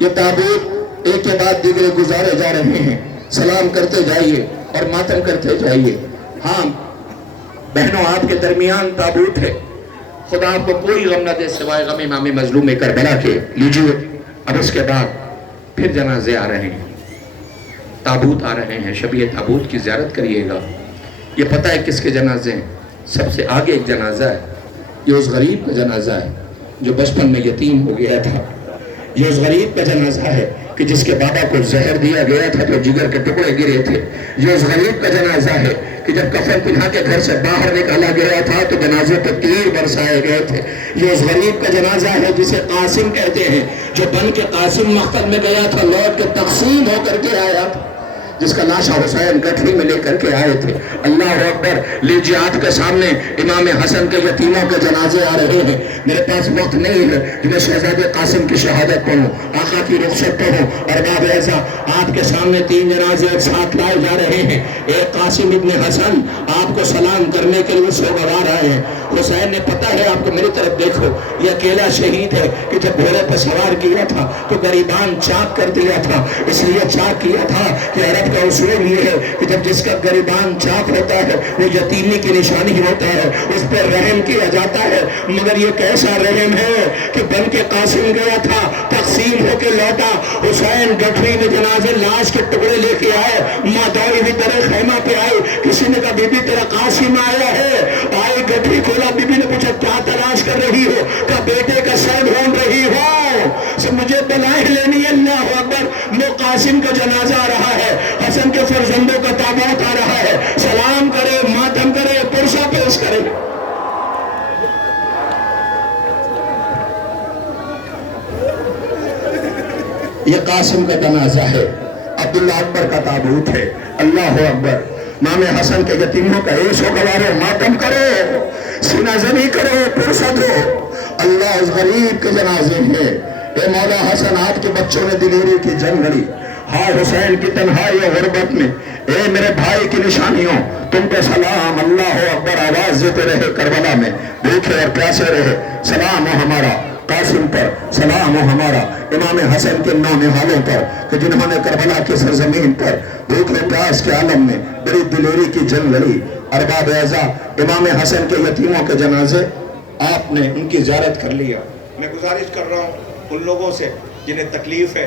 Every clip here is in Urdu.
یہ تابوت ایک کے بعد دیگرے گزارے جا رہے ہیں، سلام کرتے جائیے اور ماتم کرتے جائیے۔ ہاں بہنوں، آپ کے درمیان تابوت ہے، خدا آپ کو کوئی غم نہ دے سوائے غم امام مظلوم کربلا کے۔ لیجیے اب اس کے بعد پھر جنازے آ رہے ہیں، تابوت آ رہے ہیں، شبیہ تابوت کی زیارت کریے گا۔ یہ پتہ ہے کس کے جنازے ہیں؟ سب سے آگے ایک جنازہ ہے، یہ اس غریب کا جنازہ ہے جو بچپن میں یتیم ہو گیا تھا۔ یہ اس غریب کا جنازہ ہے کہ جس کے بابا کو زہر دیا گیا تھا تو جگر کے ٹکڑے گرے تھے۔ یہ اس غریب کا جنازہ ہے کہ جب کفن پہنا کے گھر سے باہر نکالا گیا تھا تو جنازے پہ تیر برسائے گئے تھے۔ یہ اس غریب کا جنازہ ہے جسے قاسم کہتے ہیں، جو بن کے قاسم مقتل میں گیا تھا، لوٹ کے تقسیم ہو کر کے آیا تھا، جس کا لاشا حسین گٹھری میں لے کر کے آئے تھے۔ اللہ اکبر۔ لیجیے آپ کے سامنے امام حسن کے یتیموں کے جنازے آ رہے ہیں۔ میرے پاس وقت نہیں ہے کہ میں شہزادے قاسم کی شہادت پڑھوں، آقا کی رخصت پڑھوں، اور باب ایسا آپ کے سامنے 3 جنازے ایک ساتھ لائے جا رہے ہیں۔ ایک قاسم ابن حسن آپ کو سلام کرنے کے لیے سوگوار آئے ہیں۔ حسین نے پتہ ہے آپ کو، میری طرف دیکھو، یہ اکیلا شہید ہے کہ جب گھوڑے پر سوار کیا تھا تو گریبان چاک کر دیا تھا، اس لیے چاک کیا تھا کہ عرب کا اصول یہ ہے کہ جب جس کا گریبان چاک ہوتا ہے وہ یتیمی کی نشانی ہوتا ہے، اس پر رحم کیا جاتا ہے۔ مگر یہ کیسا رحم ہے کہ بن کے قاسم گیا تھا، تقسیم ہو کے لوٹا، حسین گٹھری میں جنازے لاش کے ٹکڑے لے کے آئے، ماں دوڑی بھی طرح خیمہ پہ آئی، کسی نے کہا بی بی تیرا قاسم آیا ہے، آئی گٹھری کھولا، بی بی نے پوچھا کیا تلاش کر رہی ہو؟ کہا بیٹے کا سر ڈھونڈ رہی ہو، مجھے بلائیں لینی ہے۔ اللہ اکبر۔ وہ قاسم کا جنازہ آ رہا ہے، حسن کے فرزندوں کا تابوت آ رہا ہے، سلام کرے، ماتم کرے، پرسہ پیش کرے۔ یہ قاسم کا جنازہ ہے، عبداللہ اکبر کا تابوت ہے۔ اللہ اکبر۔ امام حسن کے یتیموں کا عیش و گوارو، ماتم کرو، سینہ زنی کرو، پرسہ دو۔ اللہ اس غریب کے جنازے ہیں۔ اے مولا حسن، آپ کے بچوں نے دلیری کی جنگ لڑی، ہائے حسین کی تنہائی و غربت میں، اے میرے بھائی کی نشانیوں، تم پہ سلام۔ اللہ اکبر۔ آواز دیتے رہے کربلا میں، بھوکے اور پیاسے رہے، سلام ہو ہمارا قاسم پر، سلام ہو ہمارا امام حسن کے نونہالوں پر کہ جنہوں نے کربلا کی سرزمین پر بھوکے پیاس کے عالم میں بڑی دلیری کی جنگ لڑی۔ ارباب اعزا، امام حسن کے یتیموں کے جنازے آپ نے ان کی زیارت کر لیا۔ میں گزارش کر رہا ہوں ان لوگوں سے جنہیں تکلیف ہے،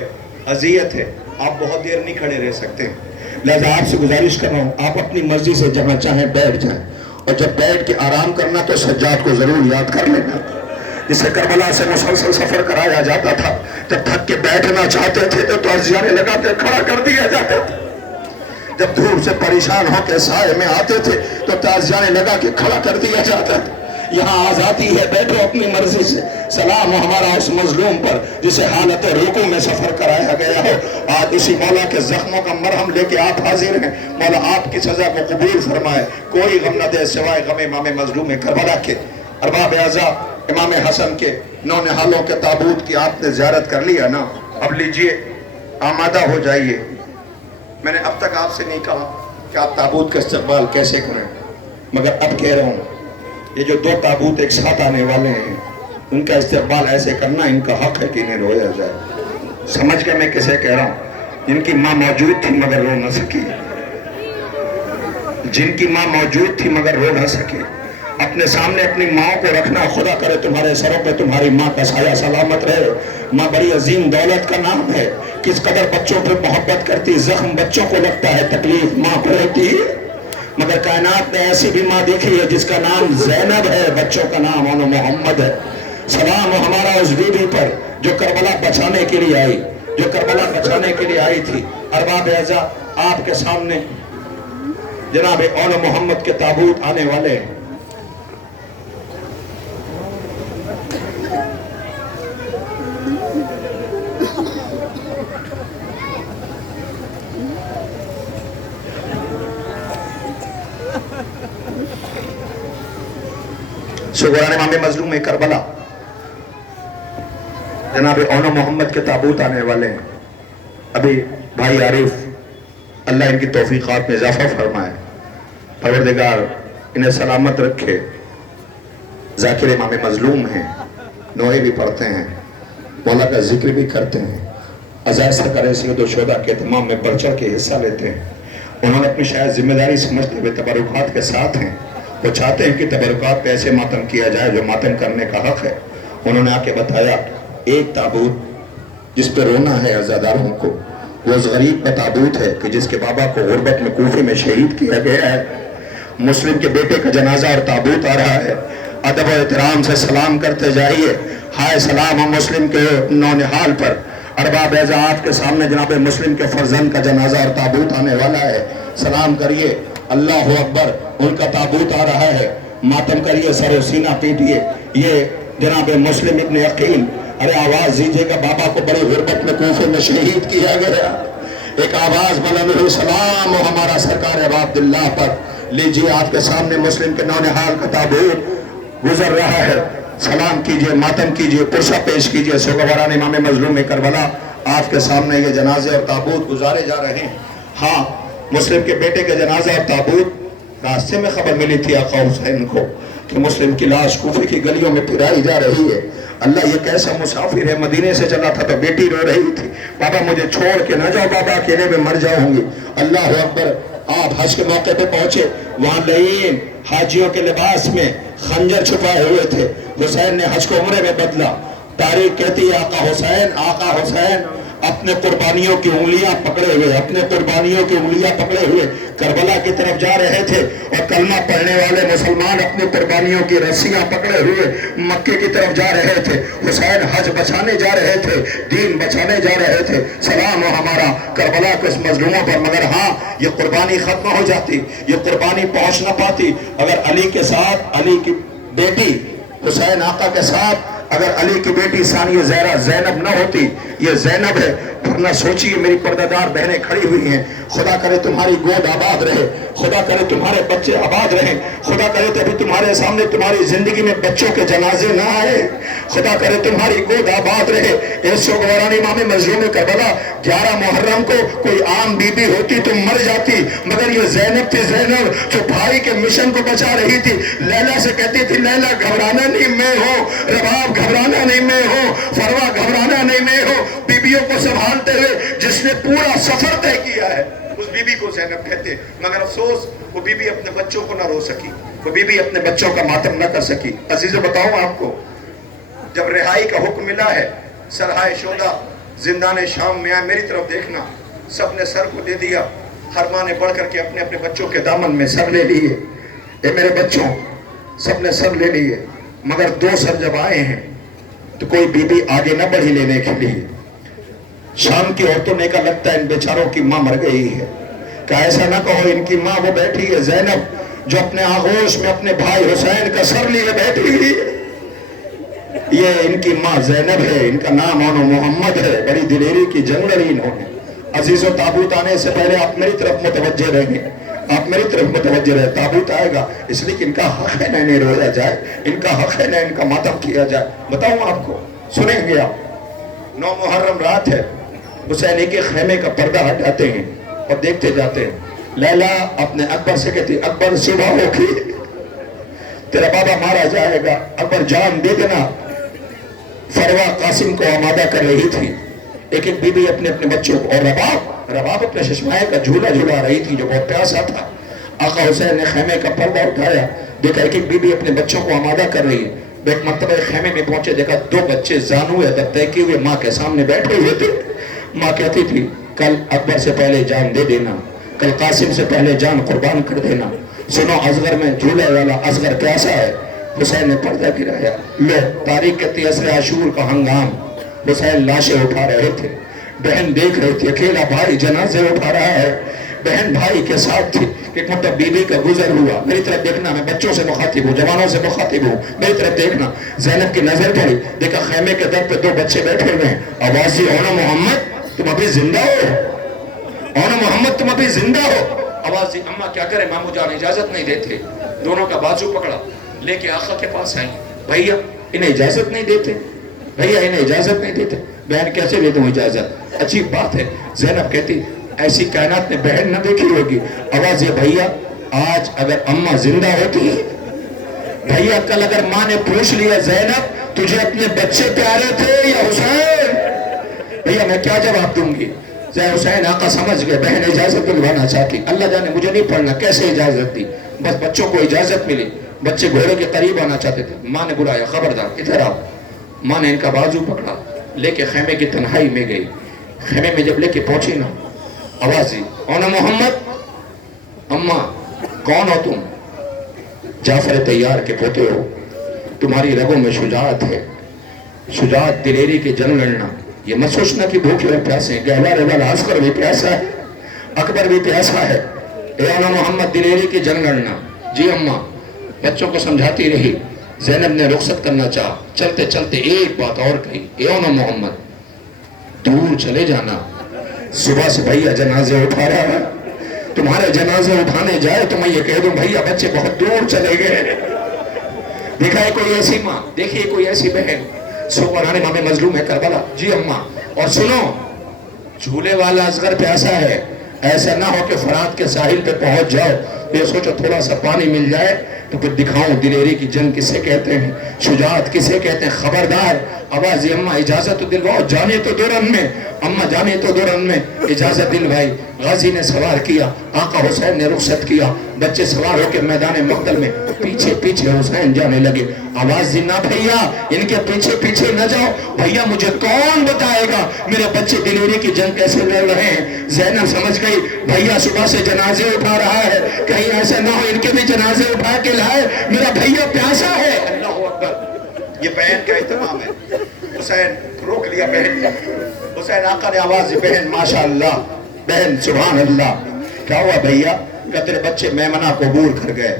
اذیت ہے، آپ بہت دیر نہیں کھڑے رہ سکتے، لہذا آپ سے گزارش کر رہا ہوں آپ اپنی مرضی سے جہاں چاہیں بیٹھ جائیں، اور جب بیٹھ کے آرام کرنا تو سجاد کو ضرور یاد کر لینا، جسے کربلا سے مسلسل سفر کرایا جاتا تھا۔ جب تھک کے بیٹھنا چاہتے تھے تو تعزیانے لگا کے کھڑا کر دیا جاتا تھا، جب دھوپ سے پریشان ہو کے سائے میں آتے تھے تو تعزیانے لگا کے کھڑا کر دیا جاتا تھا۔ یہاں آزادی ہے، بیٹھو اپنی مرضی سے۔ سلام ہو ہمارا اس مظلوم پر جسے حالت رکوع میں سفر کرایا گیا ہو۔ آج اسی مولا کے زخموں کا مرہم لے کے آپ حاضر ہیں، مولا آپ کی سزا کو قبول فرمائے، کوئی غم نہ دے سوائے غم امام مظلوم کربلا کے۔ ارباب اعزا، امام حسن کے نونہالوں کے تابوت کی آپ نے زیارت کر لیا نا، اب لیجئے آمادہ ہو جائیے۔ میں نے اب تک آپ سے نہیں کہا کہ آپ تابوت کا استقبال کیسے کریں، مگر اب کہہ رہا ہوں یہ جو 2 تابوت ایک ساتھ آنے والے ہیں ان کا استقبال ایسے کرنا ان کا حق ہے کہ انہیں رویا جائے۔ سمجھ کے میں کسے کہہ رہا ہوں؟ جن کی ماں موجود تھی مگر رو نہ سکی، جن کی ماں موجود تھی مگر رو نہ سکی، اپنے سامنے اپنی ماں کو رکھنا، خدا کرے تمہارے سروں پہ تمہاری ماں کا سایہ سلامت رہے۔ ماں بڑی عظیم دولت کا نام ہے، کس قدر بچوں پہ محبت کرتی، زخم بچوں کو لگتا ہے، تکلیف ماں کو ہوتی ہے، مگر کائنات نے ایسی بھی ماں دیکھی ہے جس کا نام زینب ہے، بچوں کا نام انو محمد ہے۔ سلام ہو ہمارا اس بی بی پر جو کربلا بچانے کے لیے آئی، جو کربلا بچانے کے لیے آئی تھی۔ ارباب اعزا، آپ کے سامنے جناب انو محمد کے تابوت آنے والے ہیں۔ سگوران امام مظلوم کربلا جناب انو محمد کے تابوت آنے والے ہیں۔ ابھی بھائی عارف اللہ ان کی توفیقات میں اضافہ فرمائے، پروردگار انہیں سلامت رکھے۔ ذاکر امام مظلوم ہیں، نوحے بھی پڑھتے ہیں، مولا کا ذکر بھی کرتے ہیں، عزائز سرکار سید الشہداء کے اہتمام میں بڑھ چڑھ کے حصہ لیتے ہیں. انہوں نے اپنی شاید ذمہ داری سمجھتے ہوئے تبرکات کے ساتھ ہیں. وہ چاہتے ہیں کہ تبرکات پہ ایسے ماتم کیا جائے جو ماتم کرنے کا حق ہے. انہوں نے آ کے بتایا ایک تابوت جس پہ رونا ہے عزاداروں کو وہ اس غریب کا تابوت ہے کہ جس کے بابا کو غربت میں کوفے میں شہید کیا گیا ہے. مسلم کے بیٹے کا جنازہ اور تابوت آ رہا ہے. ادب و احترام سے سلام کرتے جائیے. ہائے سلام ہم مسلم کے نونہال پر. ارباب اعزاز کے سامنے جناب مسلم کے فرزند کا جنازہ اور تابوت آنے والا ہے. سلام کریے. اللہ اکبر. ان کا تابوت آ رہا ہے. ماتم کریے. سر و سینہ پیٹیے. یہ جناب مسلم ابن عقیل. ارے آواز دیجئے کہ بابا کو بڑی غربت میں کوفے میں شہید کیا گیا. ایک آواز بلند ہوئی سلام ہو ہمارا سرکار ابا عبداللہ پر. لیجئے آپ کے سامنے مسلم کے نونہال کا تابوت گزر رہا ہے. سلام کیجئے. ماتم کیجئے. پرسہ پیش کیجئے. سوگواران امام مظلوم کربلا آپ کے سامنے یہ جنازے اور تابوت گزارے جا رہے ہیں. ہاں مسلم کے بیٹے کے جنازہ اور تابوت راستے میں خبر ملی تھی آقا حسین کو کہ مسلم کی لاش کوفے کی گلیوں میں پھرائی جا رہی ہے. اللہ یہ کیسا مسافر ہے. مدینے سے چلا تھا تو بیٹی رو رہی تھی بابا مجھے چھوڑ کے نہ جاؤ بابا اکیلے میں مر جاؤں گی. اللہ اکبر. آپ حج کے موقع پہ پہنچے. وہاں لعین حاجیوں کے لباس میں خنجر چھپائے ہوئے تھے. حسین نے حج کو عمرے میں بدلا. تاریخ کہتی ہے آقا حسین اپنے قربانیوں کی انگلیاں پکڑے ہوئے کربلا کی طرف جا رہے تھے اور کلمہ پڑھنے والے مسلمان اپنی قربانیوں کی رسیاں پکڑے ہوئے مکے کی طرف جا رہے تھے. حسین حج بچانے جا رہے تھے. دین بچانے جا رہے تھے. سلام ہو ہمارا کربلا کے اس مظلوموں پر. مگر ہاں یہ قربانی ختم ہو جاتی. یہ قربانی پہنچ نہ پاتی اگر علی کے ساتھ علی کی بیٹی حسین آقا کے ساتھ اگر علی کی بیٹی ثانیہ زہرا زینب نہ ہوتی. یہ زینب ہے. ورنہ سوچیے میری پردہ دار بہنیں کھڑی ہوئی ہیں. خدا کرے تمہاری گود آباد رہے. خدا کرے تمہارے بچے آباد رہیں. خدا کرے تو ابھی تمہارے سامنے تمہاری زندگی میں بچوں کے جنازے نہ آئے. خدا کرے تمہاری گود آباد رہے. سوگواران امام مظلوم کربلا 11 محرم کو کوئی عام بی بی ہوتی تو مر جاتی. مگر یہ زینب تھی. زینب جو بھائی کے مشن کو بچا رہی تھی. لیلا سے کہتی تھی لیلا گھبرانا نہیں میں ہوں. رباب گھبرانا نہیں میں ہوں. فروا گھبرانا نہیں میں ہوں. بیبیوں کو سنبھالتے ہوئے جس نے پورا سفر طے کیا ہے اس بی بی کو زینب کہتے. مگر افسوس وہ بی بی اپنے بچوں کو نہ رو سکی. وہ بی بی اپنے بچوں کا ماتم نہ کر سکی. عزیزو بتاؤں آپ کو جب رہائی کا حکم ملا ہے سرہائے شہداء زندان شام میں آئے. میری طرف دیکھنا. سب نے سر کو دے دیا. ہر ماں نے بڑھ کر کے اپنے اپنے بچوں کے دامن میں سر لے لیے. اے میرے بچوں سب نے سر لے لیے. مگر 2 سر جب آئے ہیں تو کوئی بی بی آگے نہ بڑھی لینے کے لیے. شام کی عورتوں نے کہا لگتا ہے ان بیچاروں کی ماں مر گئی ہے. کہ ایسا نہ کہو ان کی ماں وہ بیٹھی ہے زینب جو اپنے آغوش میں اپنے بھائی حسین کا سر لیے بیٹھی ہوئی ہے. یہ ان کی ماں زینب ہے. ان کا نام محمد ہے. بڑی دلیری کی جنگ لڑی انہوں نے. عزیزو تابوت آنے سے پہلے آپ میری طرف متوجہ رہیں. آپ میری طرف متوجہ رہے. تابوت آئے گا اس لیے کہ ان کا حق ہے نہ انہیں رویا جائے. ان کا حق ہے نہ ان کا ماتم کیا جائے. بتاؤں آپ کو سنیں گے آپ. 9 محرم رات ہے. حسین کے خیمے کا پردہ ہٹاتے ہیں اور دیکھتے جاتے ہیں. لیلا اپنے اکبر سے کہتی اکبر صبح ہوگی تیرا بابا مارا جائے گا. اکبر جان دے دینا. فروا قاسم کو آمادہ کر رہی تھی. ایک ایک بی بی اپنے اپنے بچوں کو. اور رباب اپنے ششمائے کا جھولا جھولا رہی تھی جو بہت پیاسا تھا. آقا حسین نے خیمے کا پردہ اٹھایا. دیکھا ایک ایک بی بی اپنے بچوں کو آمادہ کر رہی ہے. ایک مرتبہ خیمے میں پہنچے دیکھا 2 بچے زانو ادب طے کیے ہوئے ماں کے سامنے بیٹھے ہوئے تھے. ماں کہتی تھی کل اکبر سے پہلے جان دے دینا. کل قاسم سے پہلے جان قربان کر دینا. سنو اصغر میں جھولے والا اصغر کیسا ہے. حسین نے پردہ گرایا. لو تاریخ کہتی ہے عصر عاشور کا ہنگام. حسین لاشیں اٹھا رہے تھے. بہن دیکھ رہی تھی. اکیلا بھائی جنازے اٹھا رہا ہے. بہن بھائی کے ساتھ تھی. ایک مرتبہ بی بی کا گزر ہوا. میری طرف دیکھنا. میں بچوں سے مخاطب ہوں. جوانوں سے مخاطب ہوں. میری طرف دیکھنا. زینب کی نظر پڑی. دیکھا خیمے کے در پہ 2 بچے بیٹھے ہوئے ہیں. آواز دی اونا محمد تم ابھی زندہ ہو. اونا محمد تم ابھی زندہ ہو. آواز دی اماں کیا کرے مامو جان اجازت نہیں دیتے. دونوں کا بازو پکڑا لے کے آقا کے پاس آئیں. بھیا انہیں اجازت نہیں دیتے. بھیا انہیں اجازت نہیں دیتے. بہن کیسے دے دوں اجازت. عجیب بات ہے. زینب کہتی ایسی کائنات نے بہن نہ دیکھی ہوگی. آواز یہ بھیا آج اگر اماں زندہ ہوتی بھیا کل اگر ماں نے پوچھ لیا زینب تجھے اپنے بچے پیارے تھے یا حسین. بھیا میں کیا جواب دوں گی؟ زین حسین آقا سمجھ گئے بہن اجازت دلوانا چاہتی، اللہ جانے مجھے نہیں پڑھنا، کیسے اجازت دی؟ بس بچوں کو اجازت ملی، بچے گھوڑے کے قریب آنا چاہتے تھے، ماں نے بلایا خبردار ادھر آؤ، ماں نے ان کا بازو پکڑا، لے کے خیمے کی تنہائی میں گئی، خیمے میں جب لے کے پہنچی نا آواز دی، اونا محمد، اماں کون ہو تم؟ جعفر طیار کے پوتے ہو، تمہاری رگوں میں شجاعت ہے، شجاعت دلیری کی جنگ لڑنا، یہ مت سوچنا کہ بھوکے اور پیاسے ہیں، گہوارے والا عسکر بھی پیاسا ہے، اکبر بھی پیاسا ہے، اے اونا محمد دلیری کی جنگ لڑنا۔ جی اماں، بچوں کو سمجھاتی رہی، زینب نے رخصت کرنا چاہا، چلتے چلتے ایک بات اور کہی، اے اونا محمد دور چلے جانا، صبح سے بھیا جنازے اٹھا رہا ہے، تمہارے جنازے اٹھانے جائے تو میں یہ کہہ دوں بھیا بچے بہت دور چلے گئے۔ دیکھا ہے کوئی ایسی ماں، دیکھیے کوئی ایسی بہن، سوپران امام مظلوم ہے کربلا۔ جی اماں، اور سنو، جھولے والا اصغر پیاسا ہے، ایسا نہ ہو کہ فرات کے ساحل پہ پہنچ جاؤ، یہ سوچو تھوڑا سا پانی مل جائے تو پھر دکھاؤں دلیری کی جنگ کسے کہتے ہیں، شجاعت کسے کہتے ہیں۔ خبردار، آوازی اماں اجازت تو دلواؤ، جانے تو دو رن میں، اماں جانے تو دو رن میں، اجازت دلوائی، غازی نے سوار کیا، آقا حسین نے رخصت کیا، بچے سوار ہو کے میدان مقتل میں پیچھے پیچھے حسین جانے لگے۔ آواز دی نہ بھیا ان کے پیچھے پیچھے نہ جاؤ، بھیا مجھے کون بتائے گا میرے بچے دلیری کی جنگ کیسے لڑ رہے ہیں۔ زینب سمجھ گئی بھیا صبح سے جنازے اٹھا رہا ہے، کہیں ایسا نہ ہو ان کے بھی جنازے اٹھا کے لائے، میرا بھیا پیاسا ہے۔ اللہ اکبر، یہ بہن کا اہتمام ہے۔ حسین روک لیا بہن، حسین آقا نے آواز دی، بہن ماشاءاللہ، بہن سبحان اللہ۔ کیا ہوا بھیا؟ کہ تیرے بچے میمنہ کو عبور کر گئے،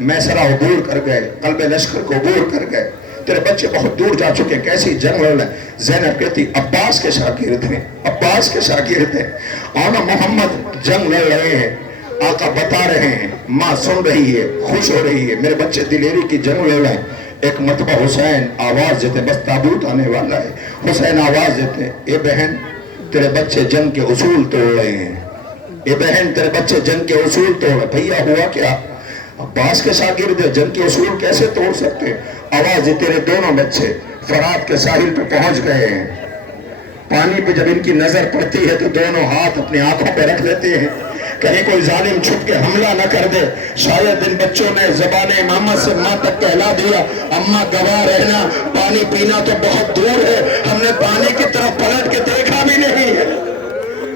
میسرہ عبور کر گئے، قلب لشکر کو عبور کر گئے، تیرے بچے بہت دور جا چکے ہیں، کیسی جنگ لڑ رہے ہیں۔ زینب کہتی عباس کے شاگرد ہیں، عباس کے شاگرد ہیں، اونا محمد جنگ لڑ رہے ہیں، آقا بتا رہے ہیں، ماں سن رہی ہے، خوش ہو رہی ہے، میرے بچے دلیری کی جنگ لڑ رہے ہیں۔ ایک مرتبہ حسین آواز دیتے، بس تابوت آنے والا ہے، حسین آواز دیتے، اے بہن تیرے بچے جنگ کے اصول توڑ رہے ہیں، اے بہن تیرے بچے جنگ کے اصول توڑ رہے۔ بھیا ہوا کیا؟ عباس کے شاگرد جنگ کے اصول کیسے توڑ سکتے ہیں؟ آواز دی، تیرے دونوں بچے فرات کے ساحل پہ پہنچ گئے ہیں، پانی پہ جب ان کی نظر پڑتی ہے تو دونوں ہاتھ اپنی آنکھوں پہ رکھ لیتے ہیں، کہیں کوئی ظالم چھپ کے حملہ نہ کر دے۔ شاید ان بچوں نے زبان امامت سے ماں تک کہلا دیا، اماں گواہ رہنا، پانی پینا تو بہت دور ہے، ہم نے پانی کی طرف پلٹ کے دیکھا بھی نہیں ہے۔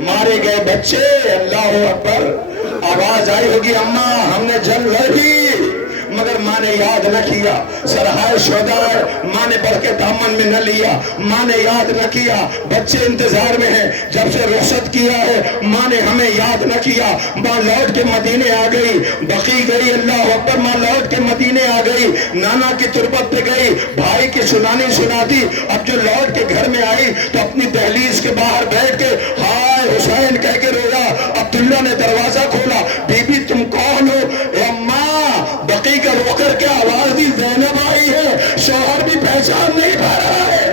مارے گئے بچے، اللہ اکبر، آواز آئی ہوگی اماں ہم نے جنگ لڑی، مگر ماں نے یاد نہ کیا، سرحائے شہداء ماں نے بڑھ کے دامن میں نہ لیا، ماں نے یاد نہ کیا، بچے انتظار میں ہیں، جب سے رخصت کیا ہے ماں نے ہمیں یاد نہ کیا۔ ماں لوٹ کے مدینے آ گئی، بقی گئی، اللہ اکبر، ماں لوٹ کے مدینے آ گئی، نانا کی تربت پہ گئی، بھائی کی سنانی سنا دی۔ اب جو لوٹ کے گھر میں آئی تو اپنی دہلیز کے باہر بیٹھ کے ہائے حسین کہہ کے رویا۔ عبداللہ نے دروازہ کھولا، بی بی تم کون ہو؟ اے اماں، بقی کا رو کر کے آواز دی، زینب آئی ہے، شوہر بھی پہچان نہیں پا رہا ہے۔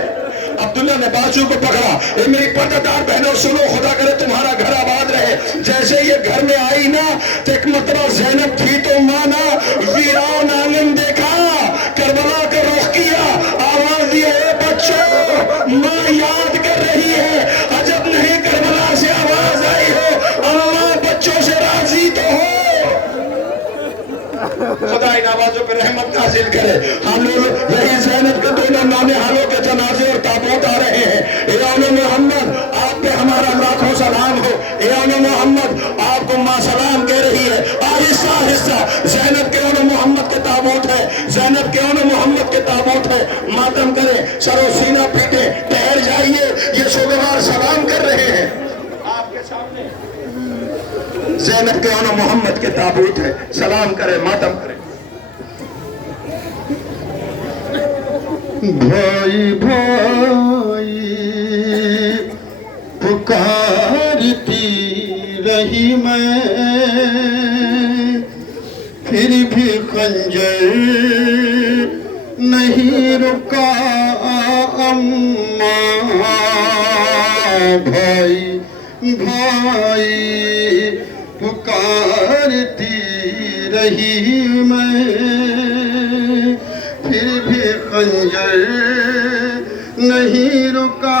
عبداللہ نے بازو کو پکڑا، اے میری پردہ دار بہنوں سنو، خدا کرے تمہارا گھر آباد رہے۔ جیسے یہ گھر میں آئی نا تو ایک مرتبہ زینب تھی تو مانا ویران آنگن دیکھا، کربلا کا رخ کیا، آواز دی، اے بچوں ماں یاد کر رہی ہے، عجب نہیں کربلا سے آواز آئی ہو، اللہ بچوں سے راضی تو ہو۔ خدا ان آوازوں پہ رحمت نازل کرے۔ ہم لوگ یہی زینب کے دونوں نانہالوں کے جنازے اور تابوت آ رہے ہیں۔ اے آن محمد آپ پہ ہمارا لاکھوں سلام ہو، اے آن محمد آپ کو ماں سلام کہہ رہی ہے۔ آہستہ آہستہ زینب کے آن محمد کے تابوت ہے، زینب کے آن محمد کے تابوت ہے، ماتم کریں، سر و سینہ پیٹیں، ٹھہر جائیے، یہ شوگوار سلام کر رہے ہیں آپ کے سامنے۔ زینب کے آن محمد کے تابوت ہے، سلام کریں، ماتم کریں۔ بھائی بھائی پکارتی رہی میں، پھر بھی خنجر نہیں رکا اماں، بھائی بھائی پکارتی رہی میں، پھر بھی خنجر نہیں رکا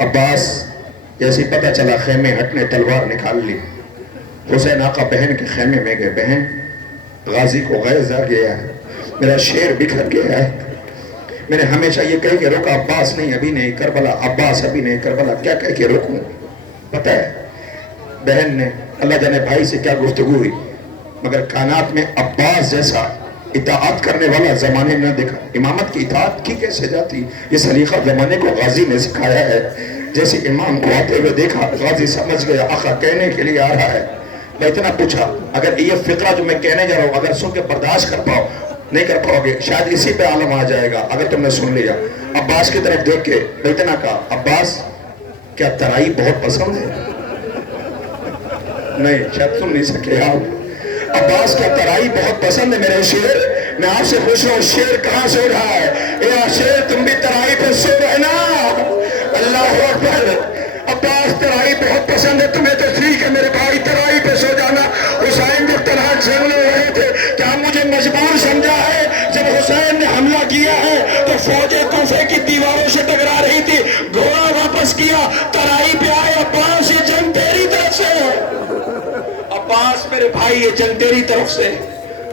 عباس جیسے پتہ چلا خیمے ہٹنے تلوار نکال لی. حسین آقا بہن کے خیمے میں گئے. بہن غازی کو غیظ آ گیا ہے, میرا شیر بکھر گیا ہے. میں نے ہمیشہ یہ کہہ کے روکا عباس نہیں ابھی نہیں کربلا, عباس ابھی نہیں کربلا. کیا کہہ کے روکوں؟ پتہ ہے بہن نے اللہ جانے بھائی سے کیا گفتگو ہوئی, مگر کائنات میں عباس جیسا اطاعت کرنے والا زمانے میں نہ دیکھا. امامت کی اطاعت کی کیسے جاتی, یہ سلیقہ زمانے کو غازی نے سکھایا ہے. جیسے امام کو آتے ہوئے دیکھا, غازی سمجھ گیا آقا کہنے کے لیے آ رہا ہے. میں اتنا پوچھا, اگر یہ فقرہ جو میں کہنے جا رہا ہوں اگر سن کے برداشت کر پاؤ, نہیں کر پاؤ گے, شاید اسی پہ عالم آ جائے گا اگر تم نے سن لیا. عباس کی طرف دیکھ کے میں اتنا کہا, عباس کیا ترائی بہت پسند ہے؟ نہیں شاید سن نہیں سکے آپ. عباس کیا ترائی بہت پسند ہے میرے شیر؟ میں آپ سے پوچھ رہا ہوں شیر کہاں سو رہا ہے؟ اے شیر تم بھی ترائی پہ سو رہنا. اللہ اکبر. عباس ترائی بہت پسند ہے تمہیں تو ٹھیک ہے میرے بھائی, ترائی پہ سو جانا. حسین جب طرح جنگ لے رہے تھے, کیا مجھے مجبور سمجھا ہے؟ جب حسین نے حملہ کیا ہے تو فوجیں کوفے کی دیواروں سے ٹکرا رہی تھی, گھوڑا واپس کیا, ترائی پہ آئے. عباس یہ جنگ تیری طرف سے ہے. عباس میرے بھائی یہ جنگ تیری طرف سے.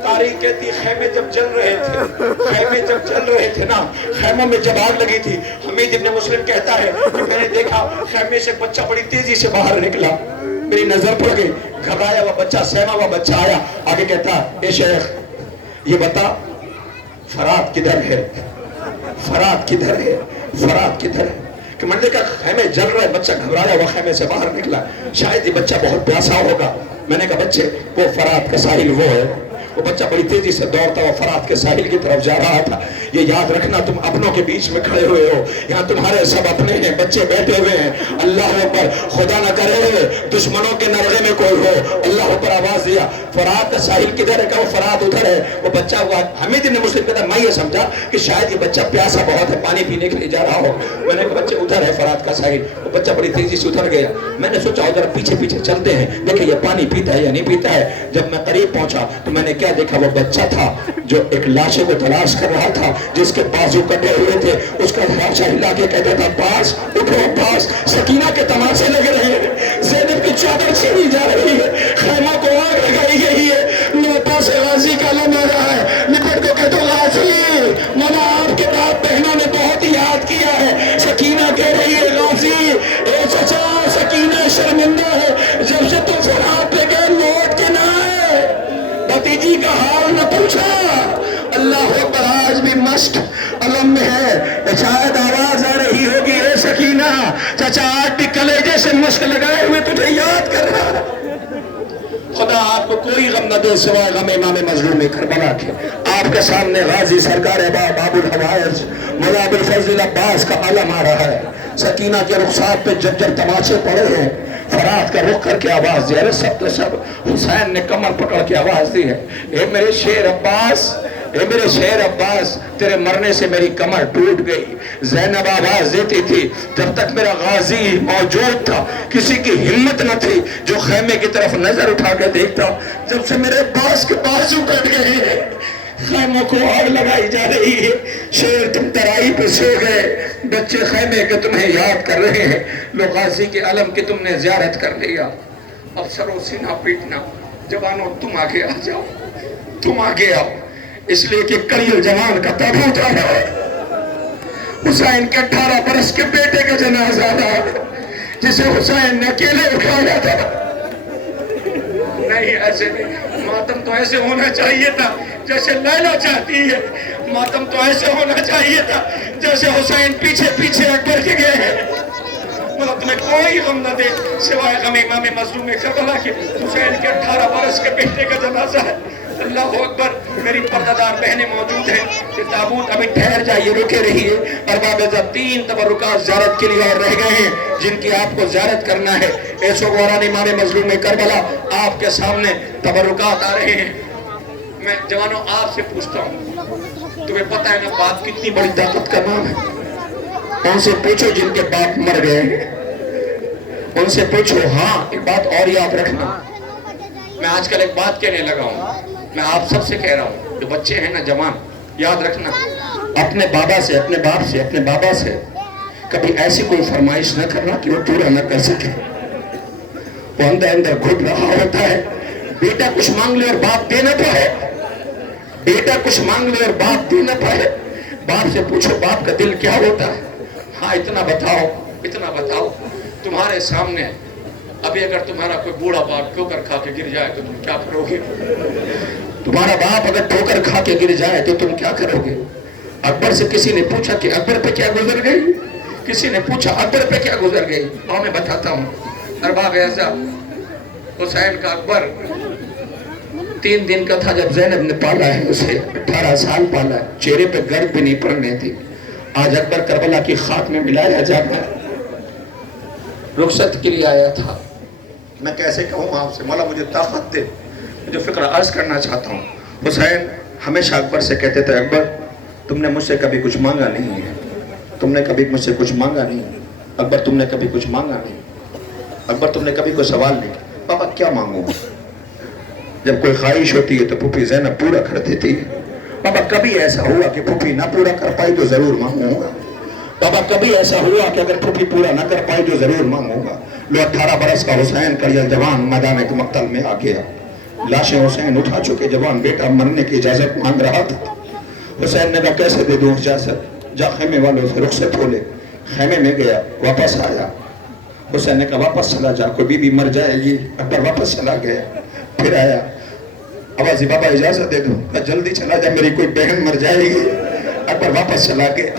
تاریخ کہتی خیمے جب جل رہے تھے نا, خیموں میں جب آگ لگی تھی, حمید ابن مسلم کہتا ہے کہ میں نے دیکھا خیمے سے بچہ بڑی تیزی سے باہر نکلا. میری نظر پڑ گئی, گھبرایا ہوا بچہ, سہما ہوا بچہ آیا. آگے کہتا اے شیخ یہ بتا فرات کدھر ہے, فرات کدھر ہے, فرات کدھر ہے؟ کہ میں نے دیکھا خیمے جل رہا ہے, بچہ گھبرایا ہوا خیمے سے باہر نکلا, شاید یہ بچہ بہت پیاسا ہوگا. میں نے کہا بچے وہ فرات کا ساحل وہ ہے. وہ بچہ بڑی تیزی سے دوڑتا ہوا فرات کے ساحل کی طرف جا رہا تھا. یہ یاد رکھنا تم اپنوں کے بیچ میں کھڑے ہوئے ہو, یہاں تمہارے سب اپنے ہیں, بچے بیٹھے ہوئے ہیں. اللہ پر خدا نہ کرے دشمنوں کے نرغے میں کوئی ہو. اللہ پر آواز دیا فرات کا ساحل کدھر ہے؟ کہ وہ فرات ادھر ہے. وہ بچہ ہوا حمید ابن مسلم کہتا میں یہ سمجھا کہ شاید یہ بچہ پیاسا بہت ہے, پانی پینے کے لیے جا رہا ہو. میں نے کہا بچے ادھر ہے فرات کا ساحل. وہ بچہ بڑی تیزی سے ادھر گیا. میں نے سوچا ادھر پیچھے پیچھے چلتے ہیں, دیکھیں یہ پانی پیتا ہے یا نہیں پیتا ہے. جب میں قریب پہنچا تو میں نے کیا دیکھا, وہ بچہ تھا جو ایک لاشے کو تلاش کر رہا تھا جس کے بازو کٹے ہوئے تھے. اس کا لاشا ہلا کے کہتا تھا عباس اٹھو عباس, سکینہ کے تماشے لگ رہے ہیں, زینب کی چادر چھینی جا رہی ہے, خیمہ کو آگ لگائی گئی ہے. میرے پاس غازی کا لم آ رہا ہے, نپٹ کو کہتا غازی منا آپ کے باپ بہنوں نے بہت یاد کیا ہے. سکینہ کہہ رہی ہے غازی اے چچا سکینہ شرمندہ ہے, جب سے تم فرات پہ گئے لوٹ کے نہ آئے, بھتیجی کا حال نہ پوچھا. اللہ اکبر. آج بھی مشق علم میں ہے, شاید آواز آ رہی ہوگی اے سکینہ چچا آج بھی کلیجے سے مشق لگائے ہوئے تجھے یاد کر رہا. خدا آپ کو کوئی غم نہ دے سوائے غم امام مظلوم کربلا کے. آپ کے سامنے غازی سرکار باب الحوائج مولا ابو الفضل عباس کا علم آ رہا ہے. سکینہ کے رخسار پہ جب جب تماشے پڑے ہیں, فرات کا رخ کر کے آواز دی. ارے سب تو سب حسین نے کمر پکڑ کے آواز دی ہے, اے میرے شیر عباس, اے میرے شیر عباس, تیرے مرنے سے میری کمر ٹوٹ گئی. زینب آواز دیتی تھی جب تک میرا غازی موجود تھا کسی کی ہمت نہ تھی جو خیمے کی طرف نظر اٹھا کے دیکھتا. جب سے میرے عباس کے بازو کٹ گئے, خیموں کو آگ لگائی جا رہی ہے, شیر تم ترائی پہ سو گئے, بچے خیمے کے تمہیں یاد کر رہے ہیں, لو غازی کے علم کی تم نے زیارت کر لیا. اب سرو سینہ پیٹنا, جوانوں تم آگے آ جاؤ, تم آگے آؤ, اس لیے کہ کلیل جوان کا تابوت آ رہا ہے. حسین کے 18 برس کے بیٹے کا جنازہ تھا جسے حسین نے اکیلے اٹھایا تھا. نہیں ایسے نہیں, ماتم تو ایسے ہونا چاہیے تھا جیسے لیلا چاہتی ہے, ماتم تو ایسے ہونا چاہیے تھا جیسے حسین پیچھے پیچھے اکبر کے گئے ہیں. مطلب تمہیں کوئی غم نہ دے سوائے غم امام مظلوم کربلا کے. حسین کے 18 برس کے بیٹے کا جنازہ ہے. اللہ اکبر. میری پردہ بہنیں موجود ہیں, کہ تابوت ابھی ٹھہر جائیے, رکے رہیے. ارباب عزت 3 تبرکات زیارت کے لیے اور رہ گئے ہیں جن کی آپ کو زیارت کرنا ہے. ایسو گوران امام مظلوم کربلا آپ کے سامنے تبرکات آ رہے ہیں. میں جوانوں آپ سے پوچھتا ہوں, تمہیں پتہ ہے نا باپ کتنی بڑی طاقت کا نام ہے؟ ان سے پوچھو جن کے باپ مر گئے ہیں, ان سے پوچھو. ہاں ایک بات اور یاد رکھنا, میں آج کل ایک بات کہنے لگا ہوں, میں آپ سب سے کہہ رہا ہوں, جو بچے ہیں نا جوان, یاد رکھنا اپنے بابا سے, اپنے باپ سے, اپنے بابا سے کبھی ایسی کوئی فرمائش نہ کرنا کہ وہ پورا نہ کر سکے. وہ اندر اندر گھٹ رہا ہوتا ہے. بیٹا کچھ مانگ لے اور باپ دے نہ پائے. بیٹا کچھ مانگ لے اور باپ دے نہ پائے. باپ سے پوچھو باپ کا دل کیا ہوتا ہے. ہاں اتنا بتاؤ تمہارے سامنے ابھی اگر تمہارا کوئی بوڑھا باپ ٹھوکر کھا کے گر جائے تو تم کیا کرو گے؟ تمہارا باپ اگر ٹھوکر کھا کے گر جائے تو تم کیا کرو گے؟ اکبر سے کسی نے پوچھا کہ اکبر پہ کیا گزر گئی؟ کسی نے پوچھا اکبر پہ کیا گزر گئی؟ میں بتاتا ہوں. ارباب اعزاز حسین کا اکبر 3 دن کا تھا جب زینب نے پالا ہے اسے. 18 سال پالا ہے. چہرے پہ گرد بھی نہیں پڑنے تھی. آج اکبر کربلا کی خاک میں ملایا جاتا ہے. رخصت کے لیے آیا تھا. میں کیسے کہوں آپ سے؟ مولا مجھے طاقت دے. جو فکر عرض کرنا چاہتا ہوں. حسین ہمیشہ اکبر سے کہتے تھے اکبر تم نے مجھ سے کبھی کچھ مانگا نہیں ہے. تم نے کبھی مجھ سے کچھ مانگا نہیں. اکبر تم نے کبھی کچھ مانگا نہیں. اکبر تم نے کبھی کوئی سوال نہیں. بابا کیا مانگوں؟ جب کوئی خواہش ہوتی ہے تو پھوپھی زینب پورا کر دیتی ہے. بابا کبھی ایسا ہوا کہ پھوپھی نہ پورا کر پائی تو ضرور مانگوں گا. بابا کبھی ایسا ہوا کہ اگر پھوپھی پورا نہ کر پائی تو ضرور مانگوں گا. لو 18 برس کا حسین کریل جوان میدان مقتل میں آ گیا. لاشیں حسین اٹھا چکے. جوان بیٹا مرنے کی اجازت مانگ رہا تھا. حسین نے کہا کیسے دے دوں اجازت؟ جا خیمے والوں سے رخصت ہو لے. خیمے میں گیا. واپس آیا. حسین نے کہا واپس چلا جا کوئی بی بی مر جائے گی. اکبر واپس چلا گیا. پھر آیا. آوازی بابا اجازت دے دوں. کہا جلدی چلا جا میری کوئی بہن مر جائے گی. اکبر واپس چلا گیا.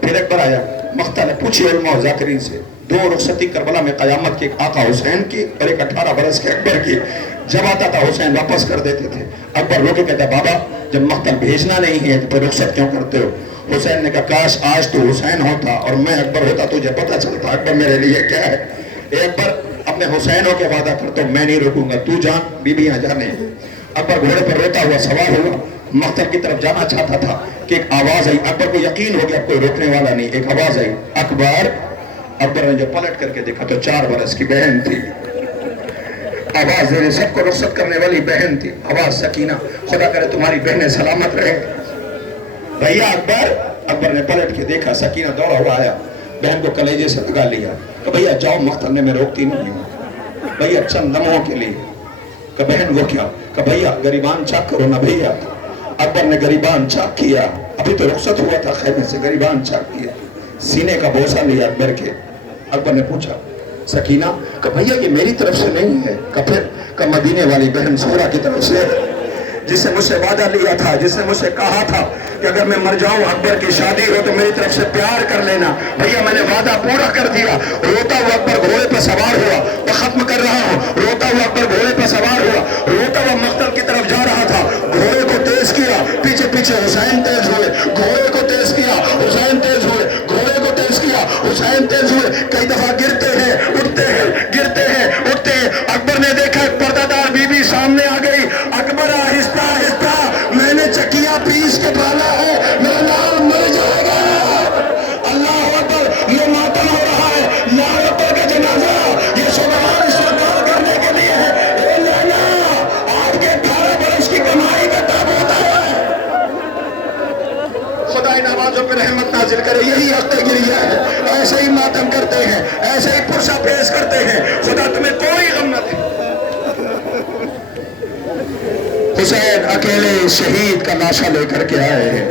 پھر اکبر آیا. مختہ نے پوچھی علماء و ذاکرین سے 2 رخصتی کربلا میں قیامت کی. ایک آقا حسین کی اور ایک 18 برس کے اکبر کی. جب آتا تھا حسین واپس کر دیتے تھے. اکبر رو کے کہتا بابا جب مقتل بھیجنا نہیں ہے تو پھر رخصت کیوں کرتے ہو؟ حسین نے کہا کاش آج تو حسین ہوتا اور میں اکبر ہوتا تجھے پتہ چلتا اکبر میرے لیے کیا ہے. اے اکبر اپنے حسین ہو کے وعدہ کرتا ہوں میں نہیں رکوں گا. تو جان بیویاں جانے. اکبر گھوڑے پر روتا ہوا سوار ہوا. مقتل کی طرف جانا چاہتا تھا کہ ایک آواز آئی. اکبر کو یقین ہو گیا کوئی روکنے والا نہیں. ایک آواز آئی اکبر. اکبر نے جو پلٹ کر کے دیکھا تو 4 برس کی بہن تھی. آواز دینے سب کو رخصت کرنے والی بہن تھی. آواز سکینہ. خدا کرے تمہاری بہنیں سلامت رہے. بھیا اکبر. اکبر نے پلٹ کے دیکھا. سکینہ دوڑا ہوا آیا. بہن کو کلیجے سے لگا لیا. کہ بھیا جاؤ مقتل نے میں روکتی نہیں ہوں. بھیا چند لمحوں کے لیے. کہ بہن وہ کیا؟ کہ بھیا گریبان چاک کرو نا بھیا. اکبر نے گریبان چاک کیا. ابھی تو رخصت ہوا تھا خیمے سے. گریبان چاک کیا. سینے کا بوسہ لیا اکبر کے. اکبر نے پوچھا سکینہ کہ بھیا یہ میری طرف سے نہیں ہے. کہ پھر کہ مدینے والی بہن سورہ کی طرف سے جس نے مجھ سے وعدہ لیا تھا. جس نے مجھ سے کہا تھا کہ اگر میں مر جاؤں اکبر کی شادی ہو تو میری طرف سے پیار کر لینا. بھیا میں نے وعدہ پورا کر دیا. روتا ہوا اکبر گھوڑے پہ سوار ہوا. میں ختم کر رہا ہوں. روتا ہوا اکبر گھوڑے پہ سوار ہوا. روتا ہوا مقتل کی طرف جا رہا تھا. گھوڑے کو تیز کیا. پیچھے پیچھے حسین تیز ہوئے. گھوڑے کو تیز کیا. حسین تیز ہوئے. گھوڑے کو تیز کیا. حسین تیز ہوئے. کئی دفعہ گرتے ہیں اٹھتے ہیں گرتے ہیں اٹھتے ہیں. اکبر نے دیکھا پردہ دار بی بی سامنے آ گئی. اکبر آہستہ آہستہ میں نے چکیا پیس کے ڈالا ہے. میرا نام مر جائے گا. اللہ اکبر. یہ ماتم ہو رہا ہے. یا اکبر کا جنازہ یہ شبان استقبال کرنے کے لیے ہے. اے لیلا آپ کے 18 برس کی کمائی کا تابوت ہے. خدا ان آوازوں پہ رحمت نازل کرے. یہی حق گریہ ہے. ایسے ہی ماتم کرتے ہیں. ایسے ہی پرسہ پیش کرتے ہیں. خدا تمہیں کوئی غم نہ دے. حسین اکیلے شہید کا لاشا لے کر کے آئے ہیں.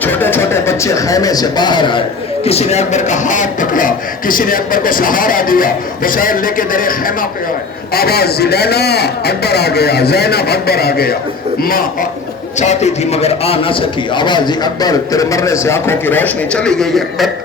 چھوٹے چھوٹے بچے خیمے سے باہر آئے. کسی نے اکبر کا ہاتھ پکڑا. کسی نے اکبر کو سہارا دیا. حسین لے کے درے خیمہ پہ آئے. آواز لیلا اکبر آ گیا. زینب اکبر آ گیا. ماں چاہتی تھی مگر آ نہ سکی. آواز اکبر تیرے مرنے سے آنکھوں کی روشنی چلی گئی. اکبر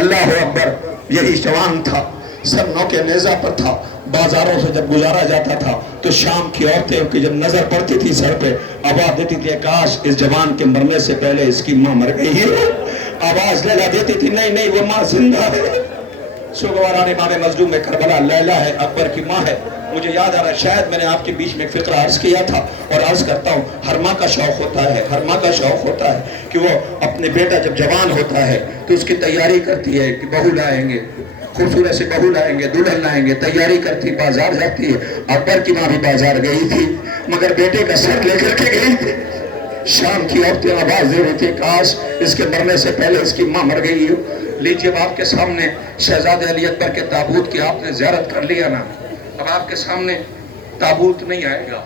اللہ اکبر. یہی جوان تھا. سر نوکے نیزہ پر تھا. بازاروں سے جب گزارا جاتا تھا تو شام کی عورتیں کی جب نظر پڑتی تھی سر پہ آواز دیتی تھی کاش اس جوان کے مرنے سے پہلے اس کی ماں مر گئی ہے. آواز لیلا دیتی تھی نہیں نہیں وہ ماں زندہ ہے. سوگواران امام مظلوم میں کربلا لیلا ہے اکبر کی ماں ہے. مجھے یاد آ رہا ہے شاید میں نے آپ کے بیچ میں فقرہ عرض کیا تھا اور عرض کرتا ہوں. ہر ماں کا شوق ہوتا ہے. ہر ماں کا شوق ہوتا ہے کہ وہ اپنے بیٹا جب جوان ہوتا ہے تو اس کی تیاری کرتی ہے کہ بہو لائیں گے. خوبصورت سے بہو لائیں گے. دلہن لائیں گے. تیاری کرتی بازار جاتی ہے. اکبر کی ماں بھی بازار گئی تھی مگر بیٹے کا سر لے کر کے گئی تھی. شام کی عورتیں آواز دے رہی تھی کاش اس کے مرنے سے پہلے اس کی ماں مر گئی ہو۔ لیجئے اب آپ کے سامنے شہزادے علی اکبر کے تابوت کی آپ نے زیارت کر لیا نا، اب آپ کے سامنے تابوت نہیں آئے گا،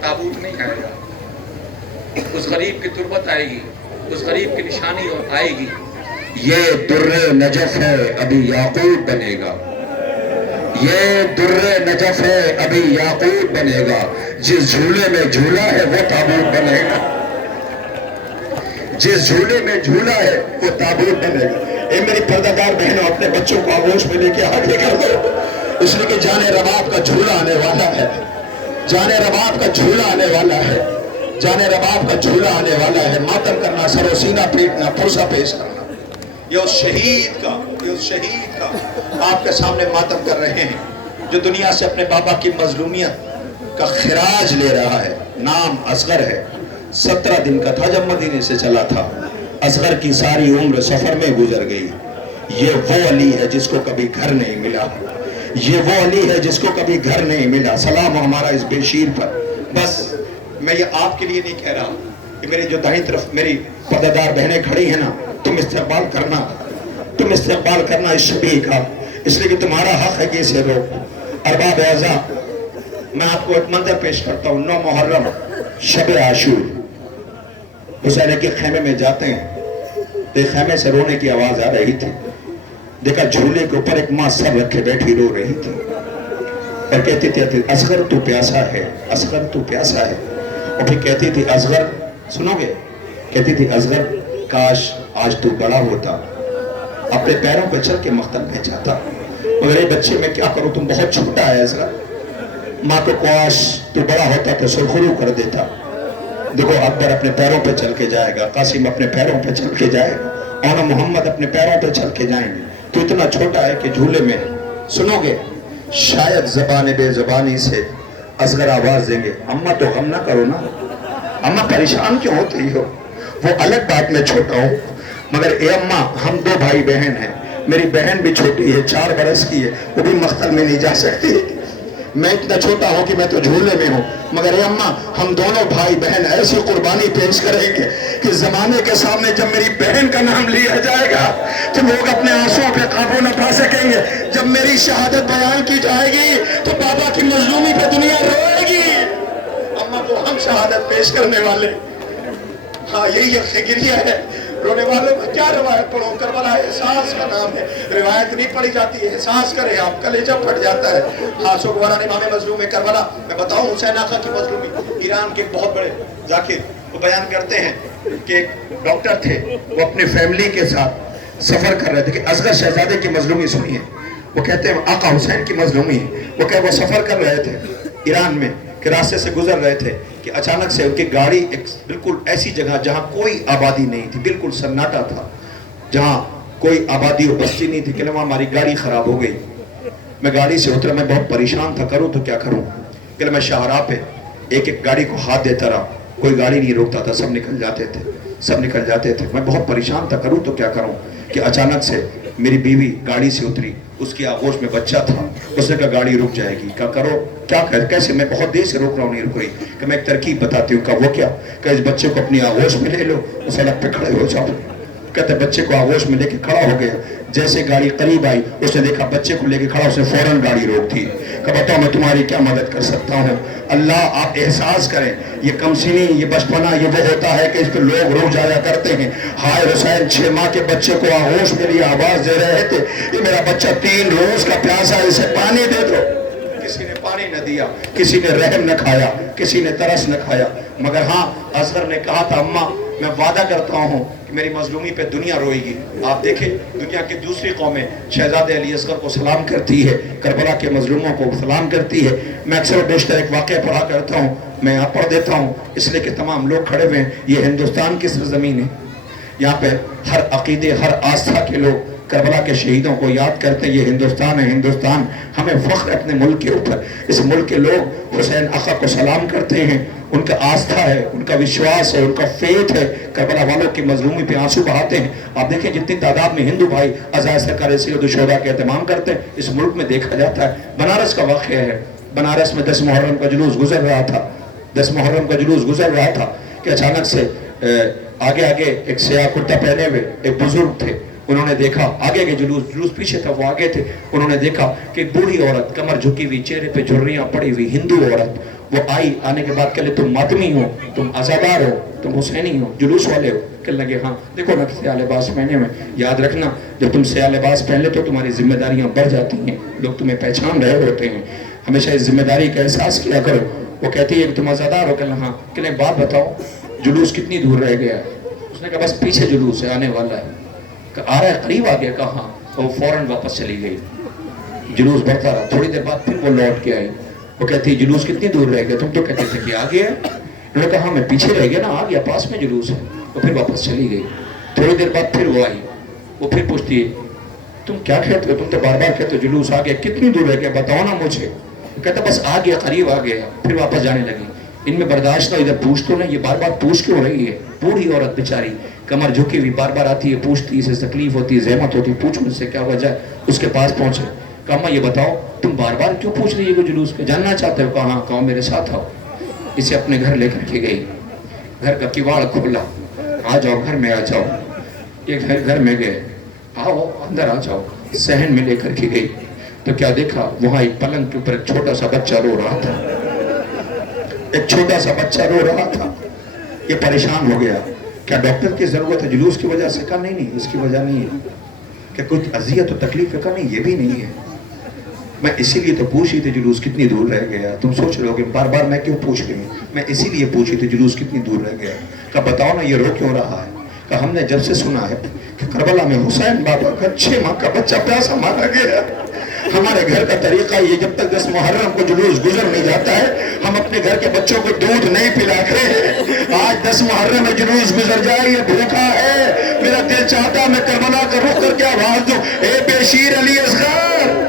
تابوت نہیں آئے گا، اس غریب کی تربت آئے گی، اس غریب کی نشانی آئے گی، یہ در نجف ہے ابھی یاقوت بنے گا، یہ در نجف ہے ابھی یاقوت بنے گا، جس جھولے میں جھولا ہے وہ تابوت بنے گا، جس جھولے میں جھولا ہے وہ تابوت بنے گا۔ اے میری پردہ دار بہنوں، اپنے بچوں کو آغوش میں لے کے آگے کر دو، اس لیے کہ جان رباب کا جھولا آنے والا ہے، جان رباب کا جھولا آنے والا ہے، جان رباب کا جھولا آنے والا ہے۔ ماتم کرنا، سر و سینہ پیٹنا، پرسہ پیش کرنا، یہ اس شہید کا آپ کے سامنے ماتم کر رہے ہیں جو دنیا سے اپنے بابا کی مظلومیت کا خراج لے رہا ہے۔ نام اصغر ہے، 17 دن کا تھا جب مدینے سے چلا تھا، اصغر کی ساری عمر سفر میں گزر گئی۔ یہ وہ علی ہے جس کو کبھی گھر نہیں ملا، یہ وہ علی ہے جس کو کبھی گھر نہیں ملا۔ سلام ہو ہمارا اس بے شیر پر۔ بس میں یہ آپ کے لیے نہیں کہہ رہا کہ میری جو دائیں طرف میری پردہ دار بہنیں کھڑی ہیں نا، تم استقبال کرنا اس شبیہ کا، اس لیے کہ تمہارا حق ہے کہ اسے رو۔ ارباب اعزا، میں آپ کو ایک منظر پیش کرتا ہوں۔ 9 محرم شب عاشور، حسین کے خیمے میں جاتے ہیں تو خیمے سے رونے کی آواز آ رہی تھی۔ دیکھا جھولے کے اوپر ایک ماں سر رکھے بیٹھی رو رہی تھی اور کہتی تھی اصغر تو پیاسا ہے، اصغر تو پیاسا ہے، اور پھر کہتی تھی اصغر، سنو گے، کہتی تھی اصغر کاش آج تو بڑا ہوتا، اپنے پیروں پہ چل کے مختل میں جاتا، مگر اے بچے میں کیا کروں، تم بہت چھوٹا ہے اصغر، ماں کو کاش تو بڑا ہوتا تو سرخرو کر دیتا۔ دیکھو اکبر اپنے پیروں پہ چل کے جائے گا، قاسم اپنے پیروں پہ چل کے جائے گا، اور محمد اپنے پیروں پہ چل کے جائیں گے، تو اتنا چھوٹا ہے کہ جھولے میں سنو گے شاید زبان بے زبانی سے اصغر آواز دیں گے، اماں تو غم نہ کرو نا، اماں پریشان کیوں ہوتی ہو، وہ الگ بات میں چھوٹا ہوں، مگر اے اماں ہم 2 بھائی بہن ہیں، میری بہن بھی چھوٹی ہے، 4 برس کی ہے، وہ بھی مختل میں نہیں جا سکتی، میں اتنا چھوٹا ہوں کہ میں تو جھولے میں ہوں، مگر اے اماں ہم دونوں بھائی بہن ایسی قربانی پیش کریں گے کہ زمانے کے سامنے جب میری بہن کا نام لیا جائے گا تو لوگ اپنے آنسوں پہ قابو نہ پا سکیں گے، جب میری شہادت بیان کی جائے گی تو بابا کی مظلومی پہ دنیا روئے گی، اماں کو ہم شہادت پیش کرنے والے۔ ہاں یہی فکریہ ہے، رونے والوں میں کیا روایت پڑھو، کربلا احساس کا نام ہے، روایت نہیں پڑھی جاتی ہے، احساس کرے آپ، کلیجہ پھٹ جاتا ہے۔ ہاں سوگواران امام مظلوم کربلا، میں بتاؤں حسین آقا کی مظلومی، ایران کے بہت بڑے ذاکر وہ بیان کرتے ہیں کہ ایک ڈاکٹر تھے، وہ اپنی فیملی کے ساتھ سفر کر رہے تھے کہ اصغر شہزادے کی مظلومی سنیے، وہ کہتے ہیں آقا حسین کی مظلومی، وہ کہ وہ سفر کر رہے تھے ایران میں کہ راستے سے گزر رہے تھے کہ اچانک سے ان کی گاڑی ایک بالکل ایسی جگہ جہاں کوئی آبادی نہیں تھی، بالکل سناٹا تھا، جہاں کوئی آبادی و بستی نہیں تھی، کہ وہاں ہماری گاڑی خراب ہو گئی، میں گاڑی سے اترا، میں بہت پریشان تھا، کروں تو کیا کروں، کہ میں شاہراہ پہ ایک ایک گاڑی کو ہاتھ دیتا رہا، کوئی گاڑی نہیں روکتا تھا، سب نکل جاتے تھے، میں بہت پریشان تھا، کروں تو کیا کروں، کہ اچانک سے میری بیوی گاڑی سے اتری، اس کی آغوش میں بچہ تھا، اس نے کہا گاڑی رک جائے گی، کہا کرو کیا کیسے، میں بہت دیر سے روک رہا ہوں نہیں رک رہی، کہ میں ایک ترکیب بتاتی ہوں، کہا وہ کیا، کہ اس بچے کو اپنی آغوش میں لے لو، اس سڑک پہ کھڑے ہو جاؤ، کہتے بچے کو آغوش میں لے کے کھڑا ہو گیا، جیسے گاڑی قریب آئی اس نے دیکھا بچے کو لے کے کھڑا، اس نے فوراً گاڑی روک دی، کہ بتاؤ میں تمہاری کیا مدد کر سکتا ہوں۔ اللہ آپ احساس کریں، یہ کمسنی، یہ بچپنا، یہ وہ ہوتا ہے کہ اس پہ لوگ رو جایا کرتے ہیں، ہائے حسین 6 ماہ کے بچے کو آغوش میں لیے آواز دے رہے تھے، یہ میرا بچہ 3 روز کا پیاسا ہے، اسے پانی دے دو، کسی نے پانی نہ دیا، کسی نے رحم نہ کھایا، کسی نے ترس نہ کھایا، مگر ہاں اصغر نے کہا تھا اماں میں وعدہ کرتا ہوں کہ میری مظلومی پہ دنیا روئے گی۔ آپ دیکھیں دنیا کی دوسری قومیں شہزادے علی اصغر کو سلام کرتی ہے، کربلا کے مظلوموں کو سلام کرتی ہے۔ میں اکثر و بیشتر ایک واقعہ پڑھا کرتا ہوں، میں یہاں پڑھ دیتا ہوں اس لیے کہ تمام لوگ کھڑے ہوئے ہیں، یہ ہندوستان کی سرزمین ہے، یہاں پہ ہر عقیدے ہر آستھا کے لوگ کربلا کے شہیدوں کو یاد کرتے ہیں، یہ ہندوستان ہے، ہندوستان ہمیں فخر اپنے ملک کے اوپر، اس ملک کے لوگ حسین آقا کو سلام کرتے ہیں، ان کا آستھا ہے، ان کا وشواس ہے، ان کا فیتھ ہے، کربلا والوں کی مظلومی پہ آنسو بہاتے ہیں۔ آپ دیکھیں جتنی تعداد میں ہندو بھائی عزائے سرکار سید الشہداء کے اہتمام کرتے ہیں، اس ملک میں دیکھا جاتا ہے۔ بنارس کا واقعہ ہے، بنارس میں 10 محرم کا جلوس گزر رہا تھا، 10 محرم کا جلوس گزر رہا تھا، کہ اچانک سے آگے ایک سیاہ کرتا پہنے ہوئے ایک بزرگ تھے، انہوں نے دیکھا آگے کے جلوس پیچھے تھا، وہ آگے تھے، انہوں نے دیکھا کہ ایک بوڑھی عورت کمر جھکی ہوئی، چہرے پہ جھریاں پڑی ہوئی ہندو عورت، وہ آئی، آنے کے بعد کہلے تم ماتمی ہو، تم عزادار ہو، تم حسینی ہو، جلوس والے ہو؟ کہنے لگے ہاں، دیکھو نا سیاہ لباس پہنے ہوئے، یاد رکھنا جب تم سیاہ لباس پہن لے تو تمہاری ذمہ داریاں بڑھ جاتی ہیں، لوگ تمہیں پہچان رہے ہوتے ہیں، ہمیشہ اس ذمہ داری کا احساس کیا کرو۔ وہ کہتی ہے کہ تم عزادار ہو؟ کہنے ہاں، کہنے بات بتاؤ جلوس کتنی دور رہ گیا؟ اس نے کہا بس پیچھے جلوس ہے، آنے والا ہے۔ آ رہا ہے، قریب آ گیا، کہا ہاں، وہ فوراً واپس چلی گئی۔ جلوس بڑھتا رہا، تھوڑی دیر بعد پھر وہ لوٹ کے آئی، وہ کہتی ہے جلوس کتنی دور رہ گیا؟ تم تو کہتے تھے کہ آ گیا ہے۔ انہوں نے کہا ہاں میں پیچھے رہ گیا نا، آ گیا، پاس میں جلوس ہے۔ وہ پھر واپس چلی گئی، تھوڑی دیر بعد پھر وہ آئی، وہ پھر پوچھتی ہے تم کیا کہتے ہو؟ تم تو بار بار کہتے ہو جلوس آ گیا، کتنی دور رہ گیا بتاؤ نا مجھے۔ کہتا بس آ گیا، قریب آ گیا، پھر واپس جانے لگی۔ ان میں برداشت نہ، ادھر پوچھ تو نہیں، یہ بار بار پوچھ کیوں رہی ہے؟ بوڑھی عورت بیچاری کمر جھکی ہوئی بار بار آتی ہے، پوچھتی، اسے تکلیف ہوتی ہے، زحمت ہوتی ہے، پوچھ مجھ سے کیا وجہ ہے؟ اس کے پاس پہنچے، کہا اما یہ بتاؤ تم بار بار کیوں پوچھ رہی ہو جلوس کے، جاننا چاہتے ہو؟ کہا ہاں، کہا میرے ساتھ آؤ۔ اسے اپنے گھر لے کر کے گئی، گھر کا کواڑ کھلا، آ جاؤ گھر میں آ جاؤ۔ یہ گھر میں گئے، آؤ اندر آ جاؤ، صحن میں لے کر کے گئی تو کیا دیکھا، وہاں ایک پلنگ کے اوپر ایک چھوٹا سا بچہ رو رہا تھا، ایک چھوٹا سا بچہ رو رہا تھا۔ یہ پریشان ہو گیا، کیا ڈاکٹر کی ضرورت ہے جلوس کی وجہ سے؟ کہا نہیں، اس کی وجہ نہیں ہے۔ کہ کچھ اذیت و تکلیف ہے؟ کہا نہیں، یہ بھی نہیں ہے، میں اسی لیے تو پوچھ رہی تھی جلوس کتنی دور رہ گیا۔ تم سوچ رہے ہو کہ بار بار میں کیوں پوچھ رہی ہوں، میں اسی لیے پوچھ رہی تھی جلوس کتنی دور رہ گیا۔ کہا بتاؤ نا یہ رو کیوں رہا ہے؟ کہا ہم نے جب سے سنا ہے کہ کربلا میں حسین بابا کا 6 ماہ کا بچہ پیاسا مارا گیا، ہمارے گھر کا طریقہ یہ جب تک 10 محرم کو جلوس گزر نہیں جاتا ہے ہم اپنے گھر کے بچوں کو دودھ نہیں پلاتے ہیں۔ آج 10 محرم میں جلوس گزر جائے، یہ بھوکا ہے، میرا دل چاہتا میں کربلا کا رخ کر کے آواز دوں، اے بے شیر علی اصغر،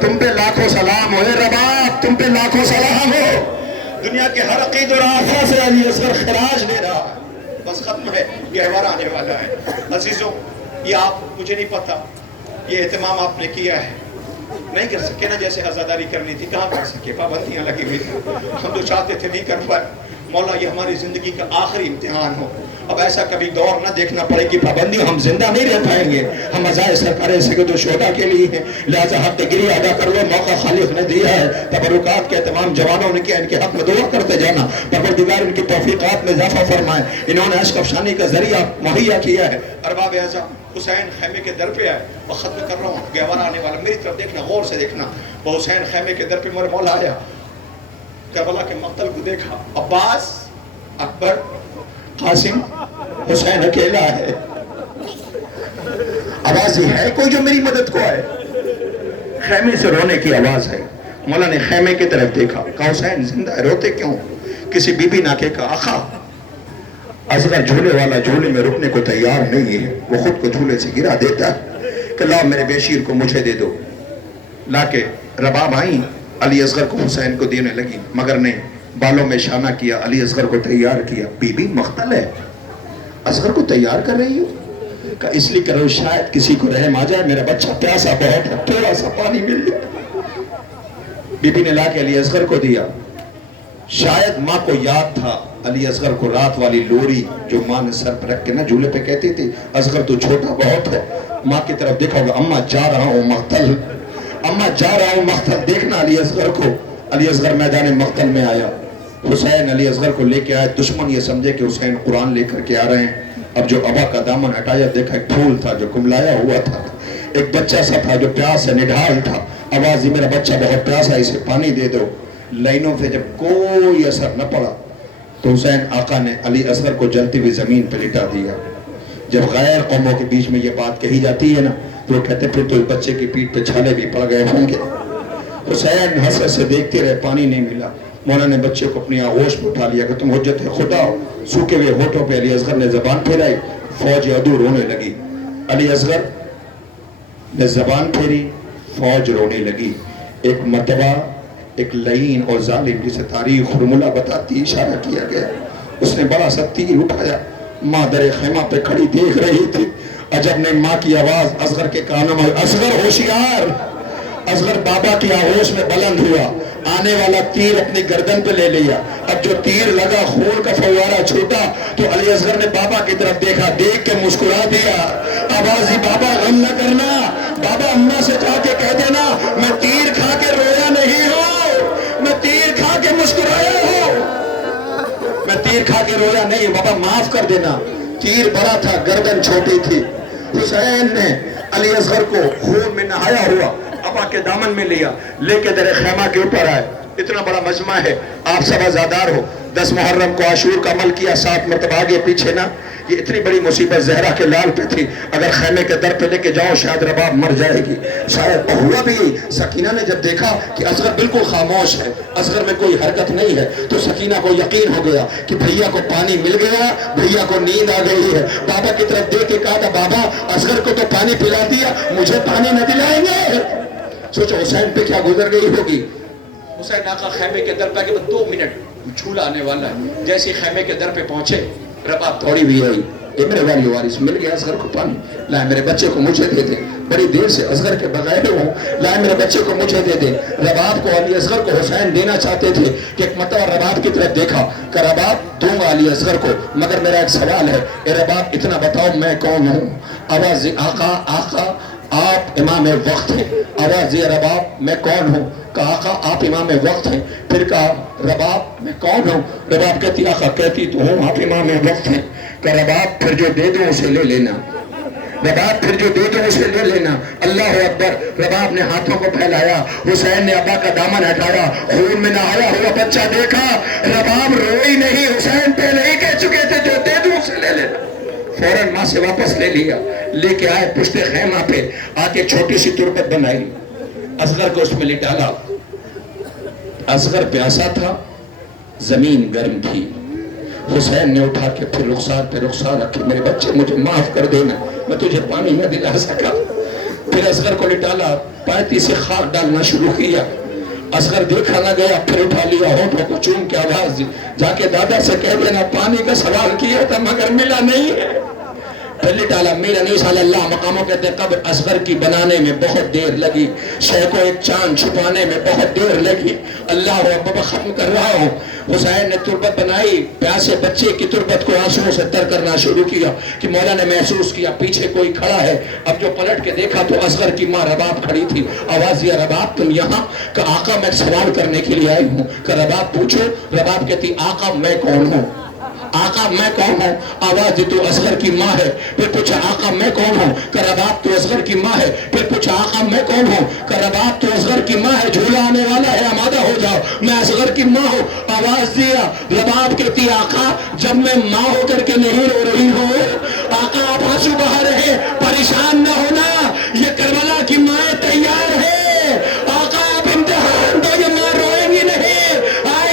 تم پہ لاکھوں سلام ہو، اے رباب تم پہ لاکھوں سلام ہو۔ دنیا کے ہر عقید اور آفا سے علی اصغر خراج لے رہا ہے۔ بس ختم ہے، گہوارہ آنے والا ہے۔ عزیزوں یہ آپ مجھے نہیں پتا یہ اہتمام آپ نے کیا ہے، نہیں کر سکے نا، جیسے عزاداری کرنی تھی کہاں کر سکے، پابندیاں لگی ہوئی تھی، ہم تو چاہتے تھے نہیں کر پائے۔ مولا یہ ہماری زندگی کا آخری امتحان ہو، اب ایسا کبھی دور نہ دیکھنا پڑے کہ پابندیوں ہم زندہ نہیں رہ پائیں گے، ہم عزائے سرکار سید الشہداء کے لیے ہیں، لہذا حق گری ادا کر لو، موقع خالق نے دیا ہے، تبرکات کے تمام جوانوں نے کیا، ان کے حق میں دعا کرتے جانا، پروردگار ان کی توفیقات میں اضافہ فرمائے، انہوں نے اشک افشانی کا ذریعہ مہیا کیا ہے۔ ارباب اعظم حسین خیمے کے در پہ آئے، اور ختم کر رہا ہوں، گہوارہ آنے والا، میری طرف دیکھنا، غور سے دیکھنا، وہ حسین خیمے کے در پہ میرے مولا آیا، کربلا کے مقتل کو دیکھا، عباس، اکبر، قاسم، حسین اکیلا ہے، آواز ہی ہے کوئی جو میری مدد کو آئے؟ خیمے سے رونے کی آواز ہے۔ مولا نے خیمے کی طرف دیکھا، کہا حسین زندہ ہے، روتے کیوں؟ کسی بی بی نہ کہا آقا اصغر جھولے والا جھولے میں رکنے کو تیار نہیں ہے، وہ خود کو جھولے سے گرا دیتا ہے، کہ لاؤ میرے بے شیر کو مجھے دے دو۔ لا کے رباب آئیں، علی اصغر کو حسین کو دینے لگی، مگر نہیں، بالوں میں شانہ کیا، علی اصغر کو تیار کیا۔ بی بی مختل ہے، اصغر کو تیار کر رہی ہو؟ کہ اس لیے کرو شاید کسی کو رحم آ جائے، میرا بچہ پیاسا بہت ہے، تھوڑا سا پانی مل جائے۔ بی بی نے لا کے علی اصغر کو دیا۔ شاید ماں کو یاد تھا علی اصغر کو رات والی لوری جو ماں نے سر پر رکھ کے نا جھولے پہ کہتی تھی اصغر تو چھوٹا بہت ہے، ماں کی طرف دیکھا ہوگا، اماں جا رہا ہوں مقتل، اماں جا رہا ہوں مقتل، دیکھنا علی اصغر کو۔ علی اصغر میدان مقتل میں آیا، حسین علی اصغر کو لے کے آئے، دشمن یہ سمجھے کہ حسین قرآن لے کر کے آ رہے ہیں۔ اب جو ابا کا دامن ہٹایا، دیکھا ایک پھول تھا جو کملایا ہوا تھا، ایک بچہ سا تھا جو پیاس سے نڈھال تھا، آواز میرا بچہ بہت پیاسا، اسے پانی دے دو۔ لائنوں سے جب کوئی اثر نہ پڑا تو حسین آقا نے علی اصغر کو جلتی ہوئی زمین پہ لٹا دیا۔ جب غیر قوموں کے بیچ میں یہ بات کہی جاتی ہے نا تو وہ کہتے پھر تو اس بچے کی پیٹھ پہ چھالے بھی پڑ گئے ہوں گے۔ حسین حسرت سے دیکھتے رہے، پانی نہیں ملا۔ مولا نے بچے کو اپنی آغوش میں اٹھا لیا کہ تم حجت خدا ہو۔ سوکھے ہوئے ہونٹوں پہ علی اصغر نے زبان پھیرائی، فوج عدو رونے لگی۔ علی اصغر نے زبان پھیری، فوج رونے لگی۔ ایک مرتبہ ایک لعین اور ظالم جسے تاریخ فرمولہ بتاتی اشارہ کیا گیا، اس نے بڑا سا تیر اٹھایا، ماں در خیمہ پہ کھڑی دیکھ رہی تھی۔ عجب نے ماں کی آواز اصغر کے کانوں میں، اصغر ہوشیار، اصغر بابا کی آغوش میں بلند ہوا۔ آنے والا تیر اپنی گردن پہ لے لیا. اب جو تیر لگا خون کا فوارہ چھوٹا تو علی اصغر نے بابا کی طرف دیکھا, دیکھ کے مسکرا دیا. آوازی بابا غم نہ کرنا, بابا اماں سے جا کے کہہ دینا میں تیر کھا کے رویا نہیں ہوں, میں تیر کھا کے مسکرایا ہوں, میں تیر کھا کے رویا نہیں, بابا معاف کر دینا. تیر بڑا تھا, گردن چھوٹی تھی. حسین نے علی اصغر کو خون میں نہایا ہوا ابا کے دامن میں لیا, لے کے در خیمہ کے اوپر آئے. اتنا بڑا مجمع ہے, آپ سب عزادار ہو. 10 محرم کو عاشور کا عمل کیا, 7 مرتبہ آگے پیچھے نہ. یہ اتنی بڑی مصیبت زہرا کے لال پہ تھی, اگر خیمے کے در پہ لے کے جاؤ شاید رباب مر جائے گی. شاید ہوا بھی. سکینہ نے جب دیکھا کہ اصغر بالکل خاموش ہے, اصغر میں کوئی حرکت نہیں ہے, تو سکینہ کو یقین ہو گیا کہ بھیا کو پانی مل گیا, بھیا کو نیند آ گئی ہے. بابا کی طرف دیکھ کے کہا تھا بابا اصغر کو تو پانی پلا دیا, مجھے پانی نہ دلائیں گے. سوچو حسین پہ کیا گزر گئی ہوگی. حسین آقا خیمے کے در پہ کہ 2 منٹ جھولا آنے والا ہے. جیسے خیمے کے در پہ پہنچے رباب دوڑی ہوئی آئی, اے میرے والی وارث مل گیا اصغر کو پانی, لائے میرے بچے کو مجھے دے دے, بڑی دیر سے اصغر کے بغیر ہوں, لائے میرے بچے کو مجھے دے دے. رباب کو علی اصغر کو حسین دینا چاہتے تھے کہ ایک مرتبہ رباب کی طرف دیکھا کہ رباب دوں گا علی اصغر کو, مگر میرا ایک سوال ہے, اے رباب اتنا بتاؤ میں کون ہوں. آواز آقا آقا آپ امام وقت ہیں. آواز رباب میں کون ہوں. کہا آقا آپ امام وقت ہیں. پھر کہا رباب میں کون ہوں. رباب کہتی آقا کہتی تو ہوں آپ امام وقت ہیں. کہ رباب پھر جو دے دوں اسے لے لینا, رباب پھر جو دے دوں اسے لے لینا. اللہ اکبر. رباب نے ہاتھوں کو پھیلایا, حسین نے ابا کا دامن ہٹایا, خون میں نہایا ہوا بچہ دیکھا. رباب روئی نہیں, حسین پہلے ہی کہہ چکے تھے جو دے دوں اسے لے لینا. فوراً ماں سے واپس لے لیا, لے کے آئے پشت خیمہ پہ, آ کے چھوٹی سی تربت بنائی, اصغر کو اس میں لے ڈالا. اصغر پیاسا تھا, زمین گرم تھی. حسین نے اٹھا کے پھر رخسار پہ رخسار رکھے, میرے بچے مجھے معاف کر دینا, میں تجھے پانی نہ دلا سکا. پھر اصغر کو لٹالا, پایتی سے خاک ڈالنا شروع کیا. اصغر دیکھا نہ گیا, پھر اٹھا لیا, ہونٹوں کو چوم کے آواز دی, جا کے دادا سے کہہ دینا پانی کا سوال کیا تھا مگر ملا نہیں ہے. پھر لٹالا. میرا نہیں صلی اللہ مقاموں کہتے ہیں قبر اصغر کی بنانے میں بہت دیر لگی, شے کو ایک چاند چھپانے میں بہت دیر لگی. اللہ اکبر ختم کر رہا ہوں. حسین نے تربت بنائی, پیاسے بچے کی تربت کو آنسوؤں سے تر کرنا شروع کیا کہ مولا نے محسوس کیا پیچھے کوئی کھڑا ہے. اب جو پلٹ کے دیکھا تو اصغر کی ماں رباب کھڑی تھی. آواز دیا رباب تم یہاں. کہ آقا میں سوال کرنے کے لیے آئی ہوں. کہ رباب پوچھو. رباب کہتی آقا میں کون ہوں, آقا میں کون ہوں. آواز دی تو اصغر کی ماں ہے. پھر پوچھا آقا میں کون ہوں. کہ رباب تو اصغر کی ماں ہے. پھر پوچھا آقا میں کون ہوں. کہ رباب تو اصغر کی ماں ہے, جھولا آنے والا ہے آمادہ ہو جاؤ, میں اصغر کی ماں ہوں. آواز دیا. رباب کہتی آقا جب میں ماں ہو کر کے نہیں رو رہی ہوں, آقا آپ آنسو بہا رہے, پریشان نہ ہونا, یہ کربلا کی ماں تیار ہے. آقا آپ امتحان دو, یہ ماں روئے گی نہیں.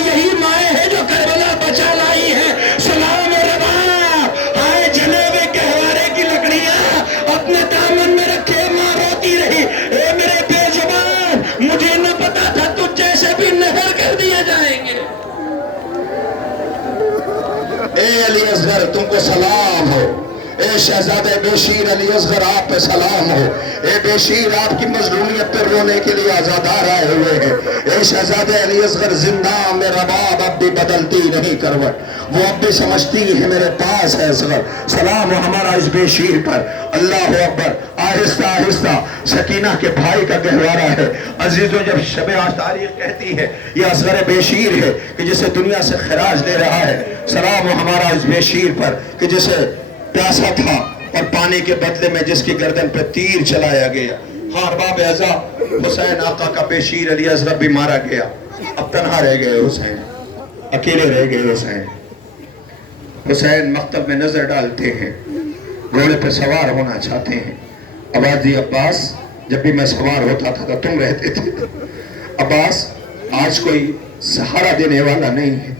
یہی ماں ہے جو کربلا بچا لائی ہے. سلام رباب. آئے جناب گہوارے کی لکڑیاں اپنے دامن میں رکھے, ماں روتی رہی. اے میرے بے زبان, مجھے نہ پتا تھا تجھ جیسے بھی نہر کر دیے جائیں گے. اے علی اصغر تم کو سلام ہو. اے شہزادہ بشیر علی اصغر آپ پہ سلام ہو. اے بشیر آپ کی مظلومیت پر رونے کے لیے عزادار آئے ہوئے ہیں. اے شہزادہ علی اصغر زندہ میں رباب اب بھی بدلتی نہیں کروٹ, وہ اب بھی سمجھتی ہے میرے پاس ہے اصغر. سلام ہو ہمارا اس بشیر پر. اللہ اکبر. آہستہ آہستہ سکینہ کے بھائی کا گہوارہ ہے. عزیزوں جب شب آج تاریخ کہتی ہے یہ اصغر بشیر ہے کہ جسے دنیا سے خراج دے رہا ہے. سلام ہو ہمارا اس بشیر پر کہ جسے پیاسا تھا اور پانی کے بدلے میں جس کی گردن پہ تیر چلایا گیا. ہاں ارباب اعزا, حسین آقا کا بشیر علی اصغر بھی مارا گیا. اب تنہا رہ گئے حسین, اکیلے رہ گئے حسین. حسین مکتب میں نظر ڈالتے ہیں, گھوڑے پہ سوار ہونا چاہتے ہیں. آواز دی عباس جب بھی میں سوار ہوتا تھا تو تم رہتے تھے. عباس آج کوئی سہارا دینے والا نہیں ہے.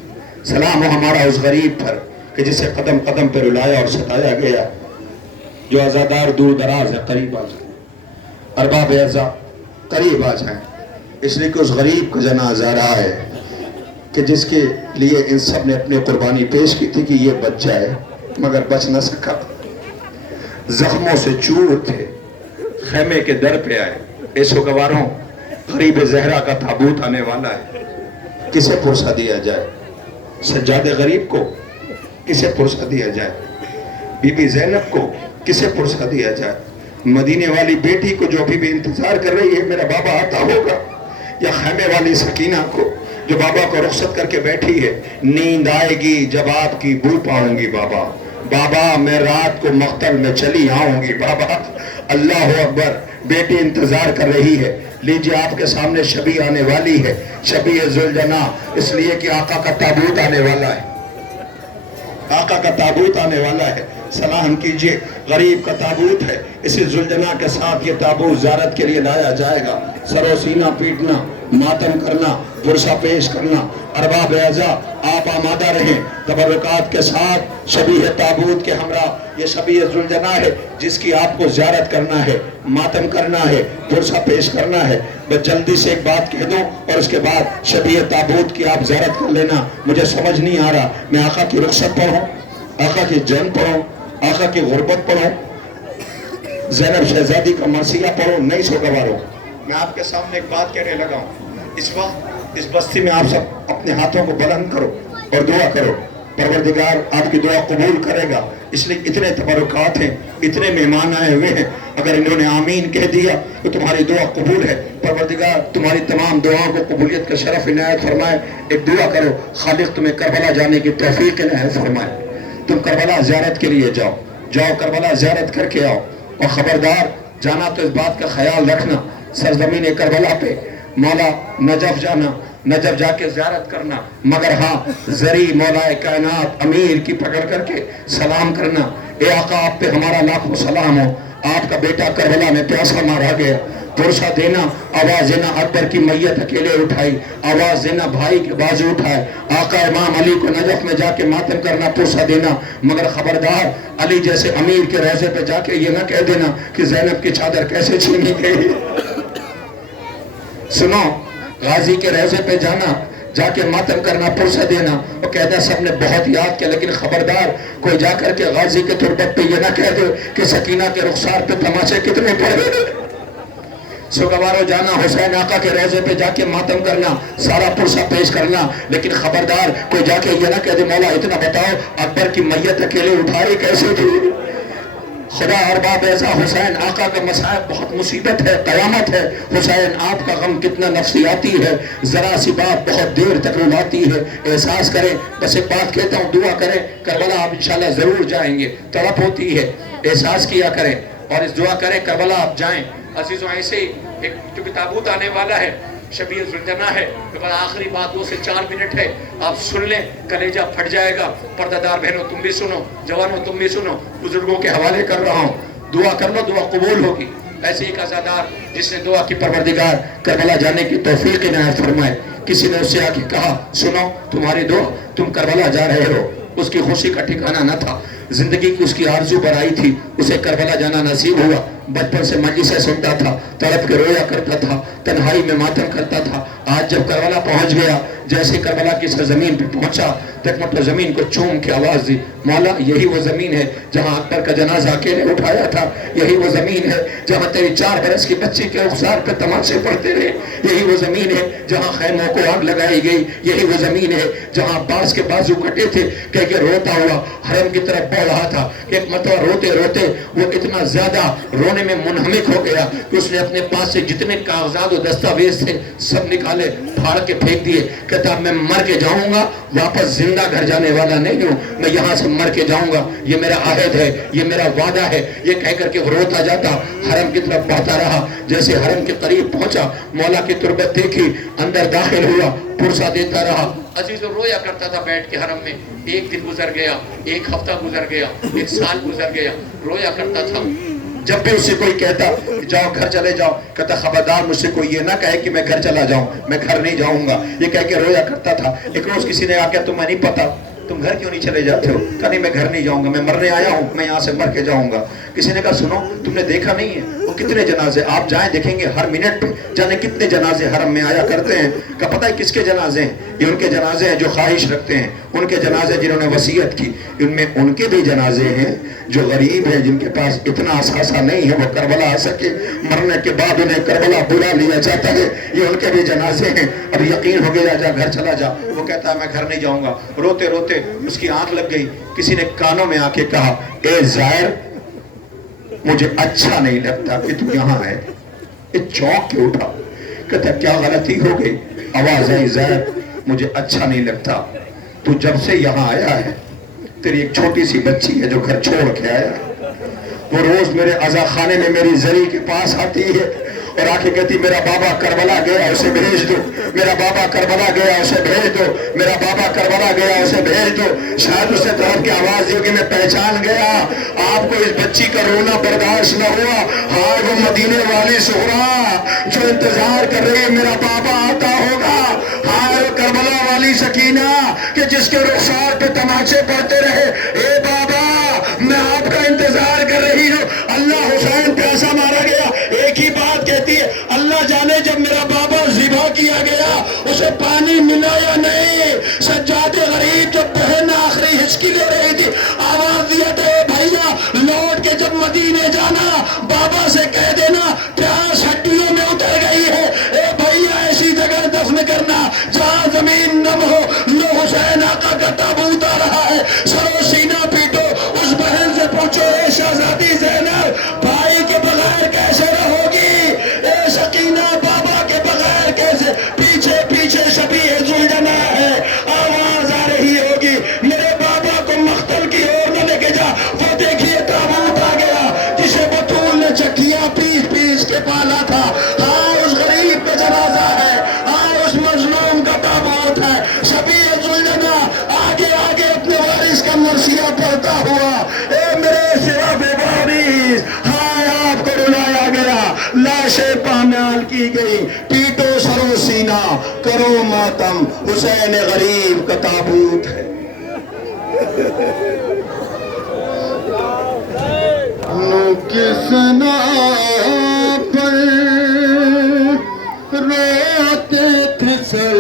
سلام ہو ہمارا اس غریب پر کہ جسے قدم قدم پہ رلایا اور ستایا گیا, جو عزادار دور دراز ہے قریب آ جائیں. ارباب اعزا قریب آ جائیں, اس لیے کہ اس غریب کا جنازہ آ رہا ہے کہ جس کے لیے ان سب نے اپنی قربانی پیش کی تھی کہ یہ بچ جائے مگر بچ نہ سکا. زخموں سے چور تھے, خیمے کے در پہ آئے. ایسو گواروں غریب زہرا کا تابوت آنے والا ہے. کسے پرسہ دیا جائے؟ سجاد غریب کو کسے پرسہ دیا جائے؟ بی بی زینب کو کسے پرسہ دیا جائے؟ مدینے والی بیٹی کو جو ابھی بھی انتظار کر رہی ہے میرا بابا آتا ہوگا، یا خیمے والی سکینہ کو جو بابا کو رخصت کر کے بیٹھی ہے، نیند آئے گی جب آپ کی بو پاؤں گی بابا، بابا میں رات کو مقتل میں چلی آؤں گی بابا۔ اللہ اکبر، بیٹی انتظار کر رہی ہے۔ لیجئے آپ کے سامنے شبی آنے والی ہے، شبی ذوالجناح، اس لیے کہ آقا کا تابوت آنے والا ہے، آقا کا تابوت آنے والا ہے۔ سلام کیجئے، غریب کا تابوت ہے، اسی ذوالجناح کے ساتھ یہ تابوت زیارت کے لیے لایا جائے گا۔ سر و سینہ پیٹنا، ماتم کرنا، پرسہ پیش کرنا۔ ارباب اعزاء آپ آمادہ رہیں تبرکات کے ساتھ شبیہ تابوت کے ہمراہ۔ یہ شبیہ ذوالجناح ہے جس کی آپ کو زیارت کرنا ہے، ماتم کرنا ہے، پرسہ پیش کرنا ہے۔ بس جلدی سے ایک بات کہہ دوں اور اس کے بعد شبیہ تابوت کی آپ زیارت کر لینا۔ مجھے سمجھ نہیں آ رہا میں آقا کی رخصت پڑھوں، آقا کی جن پڑھوں، آقا کی غربت پڑھوں، زینب شہزادی کا مرثیہ پڑھوں، نہیں سوگواروں۔ میں آپ کے سامنے ایک بات کہنے لگا ہوں، اس وقت اس بستی میں آپ سب اپنے ہاتھوں کو بلند کرو اور دعا کرو، پروردگار آپ کی دعا قبول کرے گا۔ اس لیے اتنے تبرکات ہیں، اتنے مہمان آئے ہوئے ہیں، اگر انہوں نے آمین کہہ دیا تو تمہاری دعا قبول ہے۔ پروردگار تمہاری تمام دعاؤں کو قبولیت کا شرف عنایت فرمائے۔ ایک دعا کرو، خالق تمہیں کربلا جانے کی توفیق عنایت فرمائے۔ تم کربلا زیارت کے لیے جاؤ، جاؤ کربلا زیارت کر کے آؤ، اور خبردار جانا تو اس بات کا خیال رکھنا سرزمین کربلا پہ مولا نجف جانا، نجف جا کے زیارت کرنا، مگر ہاں زری مولا کائنات امیر کی پکڑ کر کے سلام کرنا۔ اے آقا آپ پہ ہمارا لاکھوں سلام ہو، آپ کا بیٹا کربلا میں پیاسا مارا گیا، پرسہ دینا، آواز دینا اکبر کی میت اکیلے اٹھائی، آواز دینا بھائی کے بازو اٹھائے، آقا امام علی کو نجف میں جا کے ماتم کرنا، پرسہ دینا، مگر خبردار علی جیسے امیر کے روضے پہ جا کے یہ نہ کہہ دینا کہ زینب کی چادر کیسے چھینی گئی۔ سنو، غازی کے روضے پہ جانا، جا کے ماتم کرنا، پرسہ دینا، وہ کہتا ہے سب نے بہت یاد کیا، لیکن خبردار کوئی جا کر کے غازی کے تربت پہ یہ نہ کہہ دے کہ سکینہ کے رخسار پہ تماشے کتنے پڑے۔ سوگوارو جانا، حسین آقا کے روضے پہ جا کے ماتم کرنا، سارا پرسہ پیش کرنا، لیکن خبردار کوئی جا کے یہ نہ کہہ دے مولا اتنا بتاؤ اکبر کی میت اکیلے اٹھائی کیسے تھی۔ خدا ارباب ایسا حسین آقا کا مصائب بہت مصیبت ہے، قیامت ہے۔ حسین آپ کا غم کتنا نفسیاتی ہے، ذرا سی بات بہت دیر تک رلاتی ہے۔ احساس کریں، بس ایک بات کہتا ہوں، دعا کریں، کربلا آپ انشاءاللہ ضرور جائیں گے، تڑپ ہوتی ہے، احساس کیا کریں اور اس دعا کریں کربلا آپ جائیں۔ عزیزوں ایسے ہی ایک جو تابوت آنے والا ہے، شبیہ ذوالجناح ہے، آخری بات 2 سے 4 منٹ ہے، آپ سن لیں، کلیجہ پھٹ جائے گا۔ پردہ دار بہنوں تم بھی سنو، جوانوں تم بھی سنو، بزرگوں کے حوالے کر رہا ہوں، دعا کر لو، دعا قبول ہوگی۔ ایسے ایک عزادار جس نے دعا کی پروردگار کربلا جانے کی توفیق عنایت فرمائے، کسی نے اس سے آ کے کہا سنو تمہاری دعا، تم کربلا جا رہے ہو، اس کی خوشی کا ٹھکانہ نہ تھا، زندگی کی اس کی آرزو برائی تھی، اسے کربلا جانا نصیب ہوا، بچپن سے مجلسیں سنتا تھا، تڑپ کے رویا کرتا تھا، تنہائی میں ماتم کرتا تھا۔ آج جب کربلا پہنچ گیا، جیسے کربلا کی سرزمین پہ پہنچا، تو زمین کو چوم کے آواز دی، مولا یہی وہ زمین ہے جہاں اکبر کا جنازہ اکیلے اٹھایا تھا، یہی وہ زمین ہے جہاں تیری 4 برس کی بچی کے رخسار پہ تماشے پڑتے رہے، یہی وہ زمین ہے جہاں خیموں کو آگ لگائی گئی، یہی وہ زمین ہے جہاں عباس کے بازو کٹے تھے کہ روتا ہوا حرم کی طرف بڑھ رہا تھا۔ ایک مرتبہ روتے روتے وہ اتنا زیادہ رونے میں منہمک ہو گیا کہ اس نے اپنے پاس سے جتنے کاغذات و دستاویز تھے سب نکالے، پھاڑ کے پھینک دیے، کہتا میں مر کے جاؤں گا، واپس زندہ گھر جانے والا نہیں ہوں، میں یہاں سے مر کے جاؤں گا، یہ میرا عہد ہے، یہ میرا وعدہ ہے، یہ کہہ کر کے وہ روتا جاتا، حرم کی طرف بڑھتا رہا۔ جیسے حرم کے قریب پہنچا، مولا کی تربت دیکھی، اندر داخل ہوا، پرسہ دیتا رہا۔ عزیز رویا کرتا تھا بیٹھ کے حرم میں، 1 دن گزر گیا، 1 ہفتہ گزر گیا، 1 سال گزر گیا، رویا کرتا تھا۔ جب بھی اس سے کوئی کہتا جاؤ گھر چلے جاؤ، کہتا خبردار مجھ سے کوئی یہ نہ کہے کہ میں گھر چلا جاؤں، میں گھر نہیں جاؤں گا، یہ کہہ کے رویا کرتا تھا۔ ایک روز کسی نے آ کے تمہیں نہیں پتا تم گھر کیوں نہیں چلے جاتے ہو؟ کہا نہیں میں گھر نہیں جاؤں گا، میں مرنے آیا ہوں، میں یہاں سے مر کے جاؤں گا۔ کسی نے کہا سنو تم نے دیکھا نہیں ہے وہ کتنے جنازے، آپ جائیں دیکھیں گے ہر منٹ پہ جانے کتنے جنازے حرم میں آیا کرتے ہیں۔ کہا پتہ ہے کس کے جنازے ہیں؟ یہ ان کے جنازے ہیں جو خواہش رکھتے ہیں، ان کے جنازے جنہوں نے وصیت کی، ان میں ان کے بھی جنازے ہیں جو غریب ہیں، جن کے پاس اتنا اثاثہ نہیں ہے وہ کربلا آ سکے، مرنے کے بعد انہیں کربلا بلا لیا جاتا ہے، یہ ان کے بھی جنازے ہیں، اب یقین ہو گیا جا گھر چلا جا۔ وہ کہتا ہے میں گھر نہیں جاؤں گا، روتے روتے اس کی آنکھ لگ گئی، کسی نے کانوں میں آ کے کہا اے زائر مجھے اچھا نہیں لگتا کہ تو یہاں ہے۔ یہ چونک کے اٹھا، کہتا کیا غلطی ہو گئی؟ آواز آئی زائر مجھے اچھا نہیں لگتا، تو جب سے یہاں آیا ہے تیری ایک چھوٹی سی بچی ہے جو گھر چھوڑ کے آیا ہے، وہ روز میرے عزا خانے میں میری زری کے پاس آتی ہے اور آ کے کہتی میرا بابا کربلا گیا اسے بھیج دو، میرا بابا کربلا گیا اسے بھیج دو، میرا بابا کربلا گیا اسے بھیج دو۔ شاید اسے طرف کی آواز دی کہ میں پہچان گیا، آپ کو اس بچی کا رونا برداشت نہ ہوا، ہائے وہ مدینے والی سہرا جو انتظار کر رہی ہے میرا بابا آتا ہوگا، ہائے وہ کربلا والی سکینہ کہ جس کے رخسار پہ تماچے پڑتے رہے، اے بابا میں آپ کا انتظار کر رہی ہوں۔ اللہ حسین پیاسا مارا گیا، ایک ہی بات کہتی ہے اللہ جانے جب میرا بابا ذبح کیا گیا اسے پانی ملا یا نہیں۔ سجاد غریب جب بہن آخری ہچکی لے رہی تھی آواز دیا تھا اے بھائیا لوٹ کے جب مدینے جانا بابا سے کہہ دینا پیاس ہڈیوں میں اتر گئی ہے، اے بھائیا ایسی جگہ دفن کرنا جہاں زمین نم ہو۔ لو حسین آقا کا تابوت آ رہا ہے، سرو سینہ پیٹو، اس بہن سے پوچھو اے شہزادی زینب بھائی کے بغیر کیسے رہو گی، اے سکینہ بابا کے بغیر کیسے؟ پیچھے پیچھے شبیہ زلجنا ہے، آواز آ رہی ہوگی میرے بابا کو مقتل کی اور نہ لے کے جا۔ وہ دیکھیے تابوت آ گیا جسے بطول نے چکیاں پیس پیس کے پالا تھا، ہاں اس غریب کا جنازہ ہے، ہاں اس مظلوم کا تابوت ہے۔ شبیہ زلجنا آگے آگے اپنے وارث کا مرثیہ پڑھتا ہوا، اے میرے شرف وارث ہائے آپ کو رلایا گیا، لاشیں پامال کی گئی، پیٹو سرو سینہ کرو ماتم، حسین غریب کا تابوت ہے۔ کس نا پر روتے تھے سر